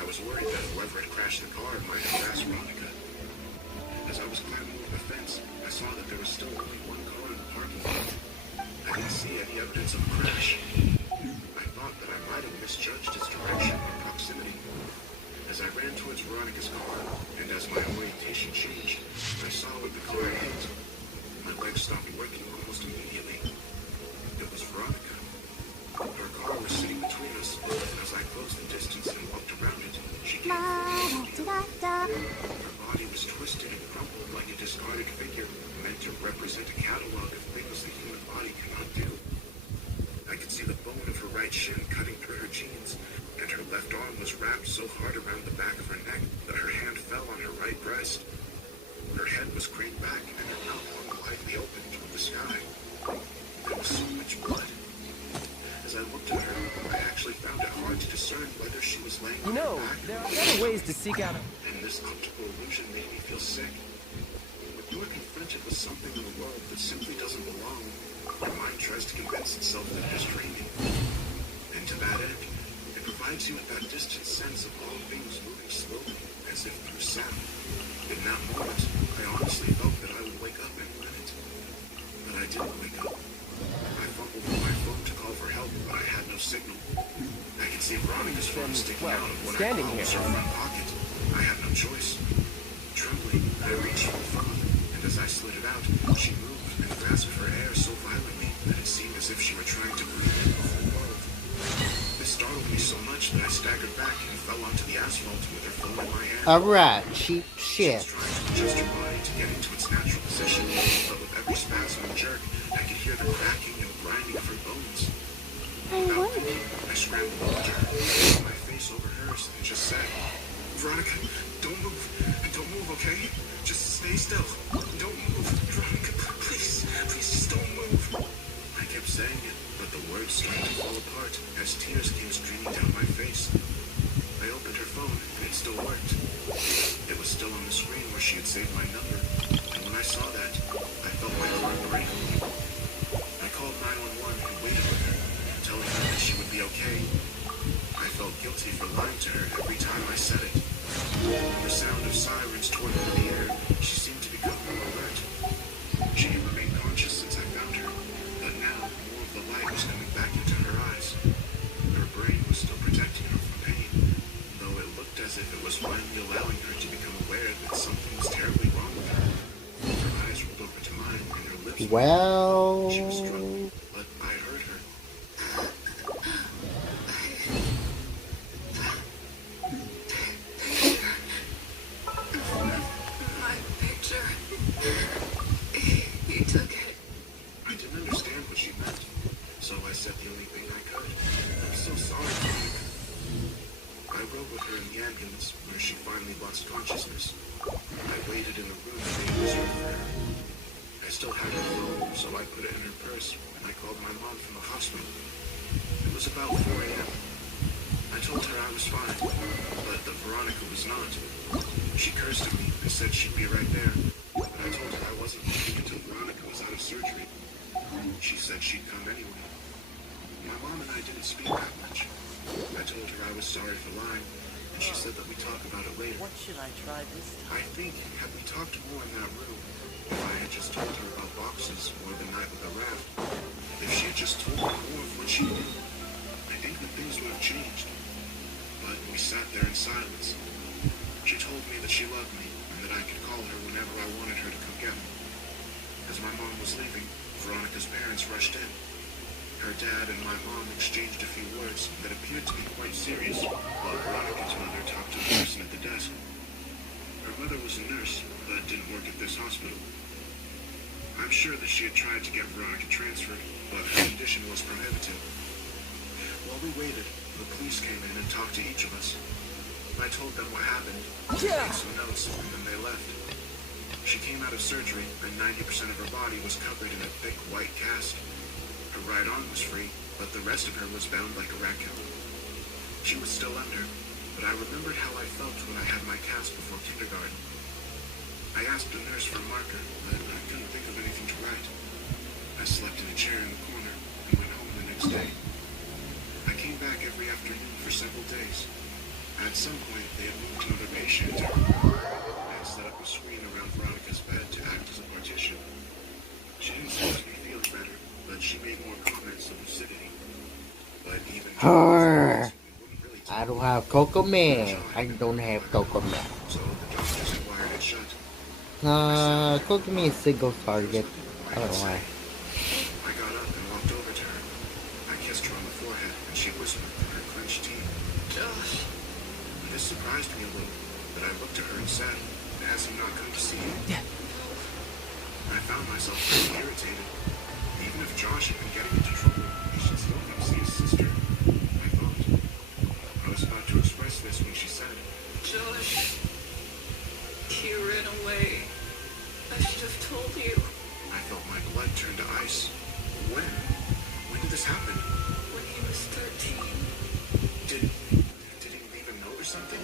I was worried that whoever had crashed the car might have asked Veronica. As I was climbing over the fence, I saw that there was still only one car in the parking lot. I didn't see any evidence of a crash. I thought that I might have misjudged its direction or proximity. As I ran towards Veronica's car, and as my orientation changed, I saw what the car had hit. My legs stopped working almost immediately. It was Veronica. Her car was sitting between us, and as I closed the distance and walked around it, she came forward. Her body was twisted and crumpled like a discarded figure meant to represent a catalog of things the human body cannot do. I could see the bone of her right shin cutting through her jeans, and her left arm was wrapped so hard around the back of her neck that her hand fell on her right breast. Her head was craned back, and her mouth hung widely open toward the sky. There was so much blood. As I looked at her, I actually found it hard to discern whether she was laying on her back. There are better ways to seek out. And this optical illusion made me feel sick. When you are confronted with something in the world that simply doesn't belong, your mind tries to convince itself that it is dreaming. And to that end, it provides you with that distant sense of all things moving slowly, as if through sound. In that moment, I honestly felt that I would wake up any minute. But I didn't wake up. I fumbled with my phone to call for help, but I had no signal. I could see Veronica's phone sticking out of what I thought was her front pocket. I had no choice. Trembling, I reached for the phone, and as I slid it out, she moved and grasped for air so violently that it seemed as if she were trying to breathe in the whole world. This startled me so much that I staggered back and fell onto the asphalt with her phone in my hand. Alright, cheap shit. She was trying to adjust her body to get into its natural position, but with every spasm and jerk, I could hear the cracking and grinding of her bones. Without thinking, I scrambled over to her, put my face over hers, and just said, "Veronica, don't move, okay? Just stay still. Don't move, Veronica, please, just don't move." I kept saying it, but the words started to fall apart as tears came streaming down my face. I opened her phone, and it still worked. It was still on the screen where she had saved my number, and when I saw that, I felt my heart break. I called 911 and waited with her, telling her that she would be okay. I felt guilty for lying to her every time I said it. When the sound of sirens tore through the air, she seemed to become more alert. She had remained conscious since I found her, but now more of the light was coming back into her eyes. Her brain was still protecting her from pain, though it looked as if it was finally allowing her to become aware that something was terribly wrong with her. Her eyes rolled over to mine, and her lips were Well, she was struggling, but I heard her. My picture. He took it. I didn't understand what she meant, so I said the only thing I could. "I'm so sorry, Veronica." I rode with her in the ambulance, where she finally lost consciousness. I waited in the room that they reserved for her. I still had her phone, so I put it in her purse, and I called my mom from the hospital. It was about 4 a.m. I told her I was fine, but that Veronica was not. She cursed at me and said she'd be right there, but I told her I wasn't leaving until Veronica was out of surgery. She said she'd come anyway. My mom and I didn't speak that much. I told her I was sorry for lying, and She said that we talk about it later. What should I try this time? I think, had we talked more in that room, if I had just told her about boxes or the night with the raft, if she had just told me more of what she knew, I think that things would have changed. But we sat there in silence. She told me that she loved me and that I could call her whenever I wanted her to come get me. As my mom was leaving, Veronica's parents rushed in. Her dad and my mom exchanged a few words that appeared to be quite serious, while Veronica's mother talked to the person at the desk. Her mother was a nurse, but didn't work at this hospital. I'm sure that she had tried to get Veronica transferred, but her condition was prohibitive. While we waited, the police came in and talked to each of us. I told them what happened, made some notes, and then they left. She came out of surgery, and 90% of her body was covered in a thick white cast. Her right arm was free, but the rest of her was bound like a raccoon. She was still under, but I remembered how I felt when I had my cast before kindergarten. I asked the nurse for a marker, but I couldn't think of anything to write. I slept in a chair in the corner and went home the next day. I came back every afternoon for several days. At some point, they had moved another patient into her room. I had set up a screen around Veronica's bed to act as a partition. She didn't seem to be feeling better, but she made more comments of lucidity. But even I don't have Cocomelon. I don't have Cocomelon. So the doctors had wired it shut. Cocomelon is single target. I don't know why. I got up and walked over to her. I kissed her on the forehead, and she whispered through her clenched teeth, "Josh." This surprised me a little, but I looked at her and said, "Has he not come to see you?" Yeah. I found myself pretty irritated. Even if Josh had been getting into trouble, he should still come see his sister, I thought. I was about to express this when she said, Josh, he ran away. I should have told you. I felt my blood turn to ice. When? When did this happen? When he was 13. Did he leave a note or something?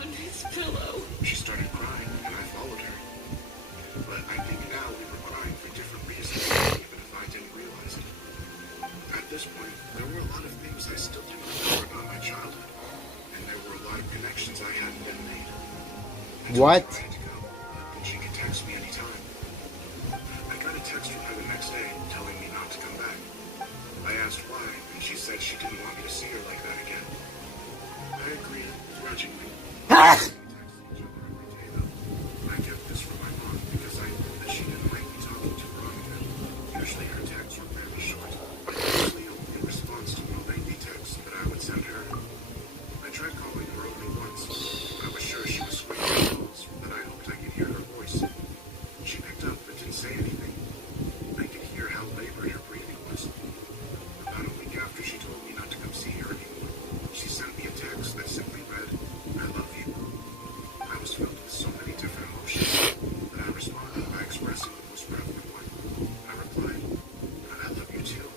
On his pillow. She started crying, and I followed her. But I think now we were crying for different reasons, even if I didn't realize it. At this point, there were a lot of things I still didn't remember about my childhood, and there were a lot of connections I hadn't been made. I told What? her I had to go, but she could text me anytime. I got a text from her the next day telling me not to come back. I asked why, and she said she didn't want me to see her like that again. I agreed, grudgingly. I kept this from my mom because I knew that she didn't like me talking to Veronica. Usually her texts were very short, usually only in response to more lengthy texts that I would send her. I tried calling her only once. I was sure she was screening calls, but I hoped I could hear her voice. She picked up but didn't say anything. I could hear how labored her breathing was. About a week after she told me not to come see her anymore, she sent me a text that simply read, "I love you." I was filled with so many different emotions, but I responded by expressing the most prevalent one. I replied, "I love you too."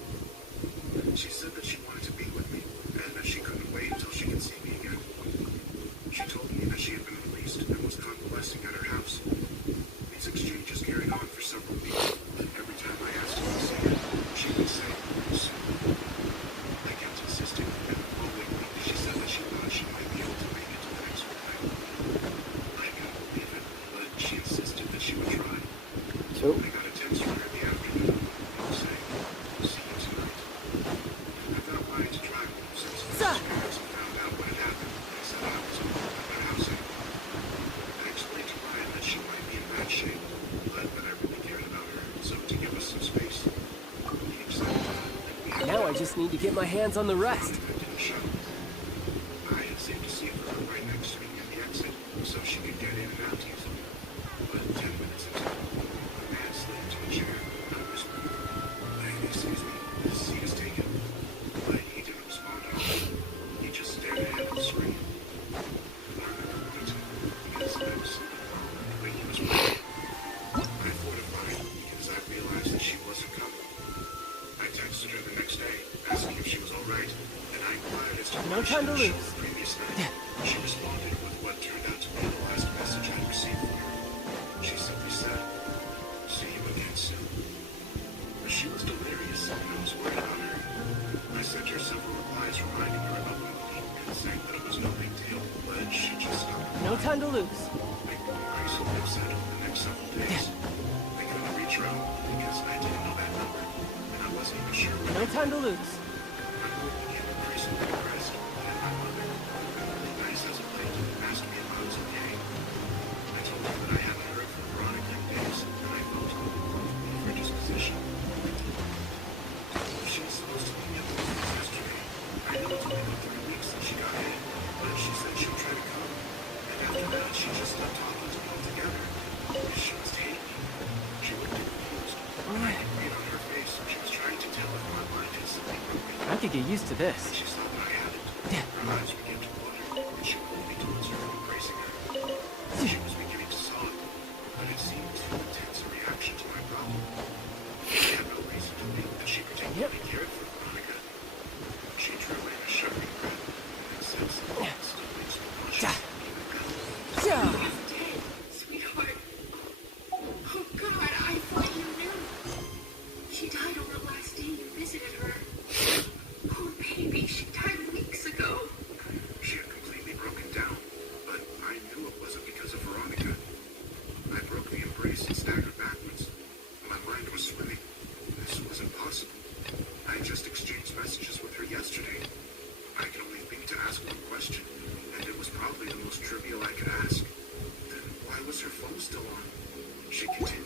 She said that she wanted to be with me, and that she couldn't wait until she could see me again. She told me that she had been released and was convalescing at her house. These exchanges carried on for several weeks, and every time I asked her to see her, she would say, "Soon." I kept insisting, and the following week she said that she thought she might be able to make it to the next Fortnite. I couldn't believe it, but she insisted that she would try. So, I got a text from her in the afternoon saying, "See you tonight." I thought why to drive home since my parents had found out what had happened. They said I was alone at their house anymore. I explained to Ryan that she might be in bad shape, but that I really cared about her, so to give us some space, he accepted that. Now I just need to get my hands on the rest. I didn't show. I had saved a seat for her right next to me at the exit, so she could get in and out easily. But 10 minutes into it, a man slid into a chair and I whispered, "Excuse me, this seat is taken." But he didn't respond at all. He just stared ahead at the screen. I remember wanting to, because I was sleeping, but he was waiting. I fortified because I realized that she wasn't coming. I texted her the next day, asking if she was alright, and I inquired as to No why she time to didn't show lose. the previous night. She responded with what turned out to be the last message I received from her. She simply said, "See you again soon." But she was delirious, and I was worried about her. I sent her several replies reminding her about the movie, saying that it was no big deal, but she just stopped. No time to lose. Grace will be upset over the next several days. I couldn't reach her out because I didn't know that number, and I wasn't even sure what. No time to lose. My mood became increasingly depressed, and my mother, Grace has a plate, asked me if I was okay. I told her that I hadn't heard from Veronica in days, and I felt over her disposition. She was supposed to meet me at the office yesterday. I know it's only been 3 weeks since she got in, but she said she would try to come. And after that, she just stopped talking to me altogether. She must hate me. She looked confused. I could read on her face. She was trying to tell if my mind had something broken. I could get used to this. She saw that I hadn't. Her eyes began to water, and she pulled me towards her, embracing her. She was beginning to sob, but it seemed too intense a reaction to my problem. I had no reason to think that she particularly cared for Veronica. She drew in a shuddering breath and said something that still makes me nauseous even now. He's dead, sweetheart. Oh, God, I thought you knew. She died on the last day you visited her. Poor baby, she died weeks ago. She had completely broken down, but I knew it wasn't because of Veronica. I broke the embrace and staggered backwards. My mind was swimming. This was impossible. I had just exchanged messages with her yesterday. I could only think to ask one question, and it was probably the most trivial I could ask. Then why was her phone still on? She continued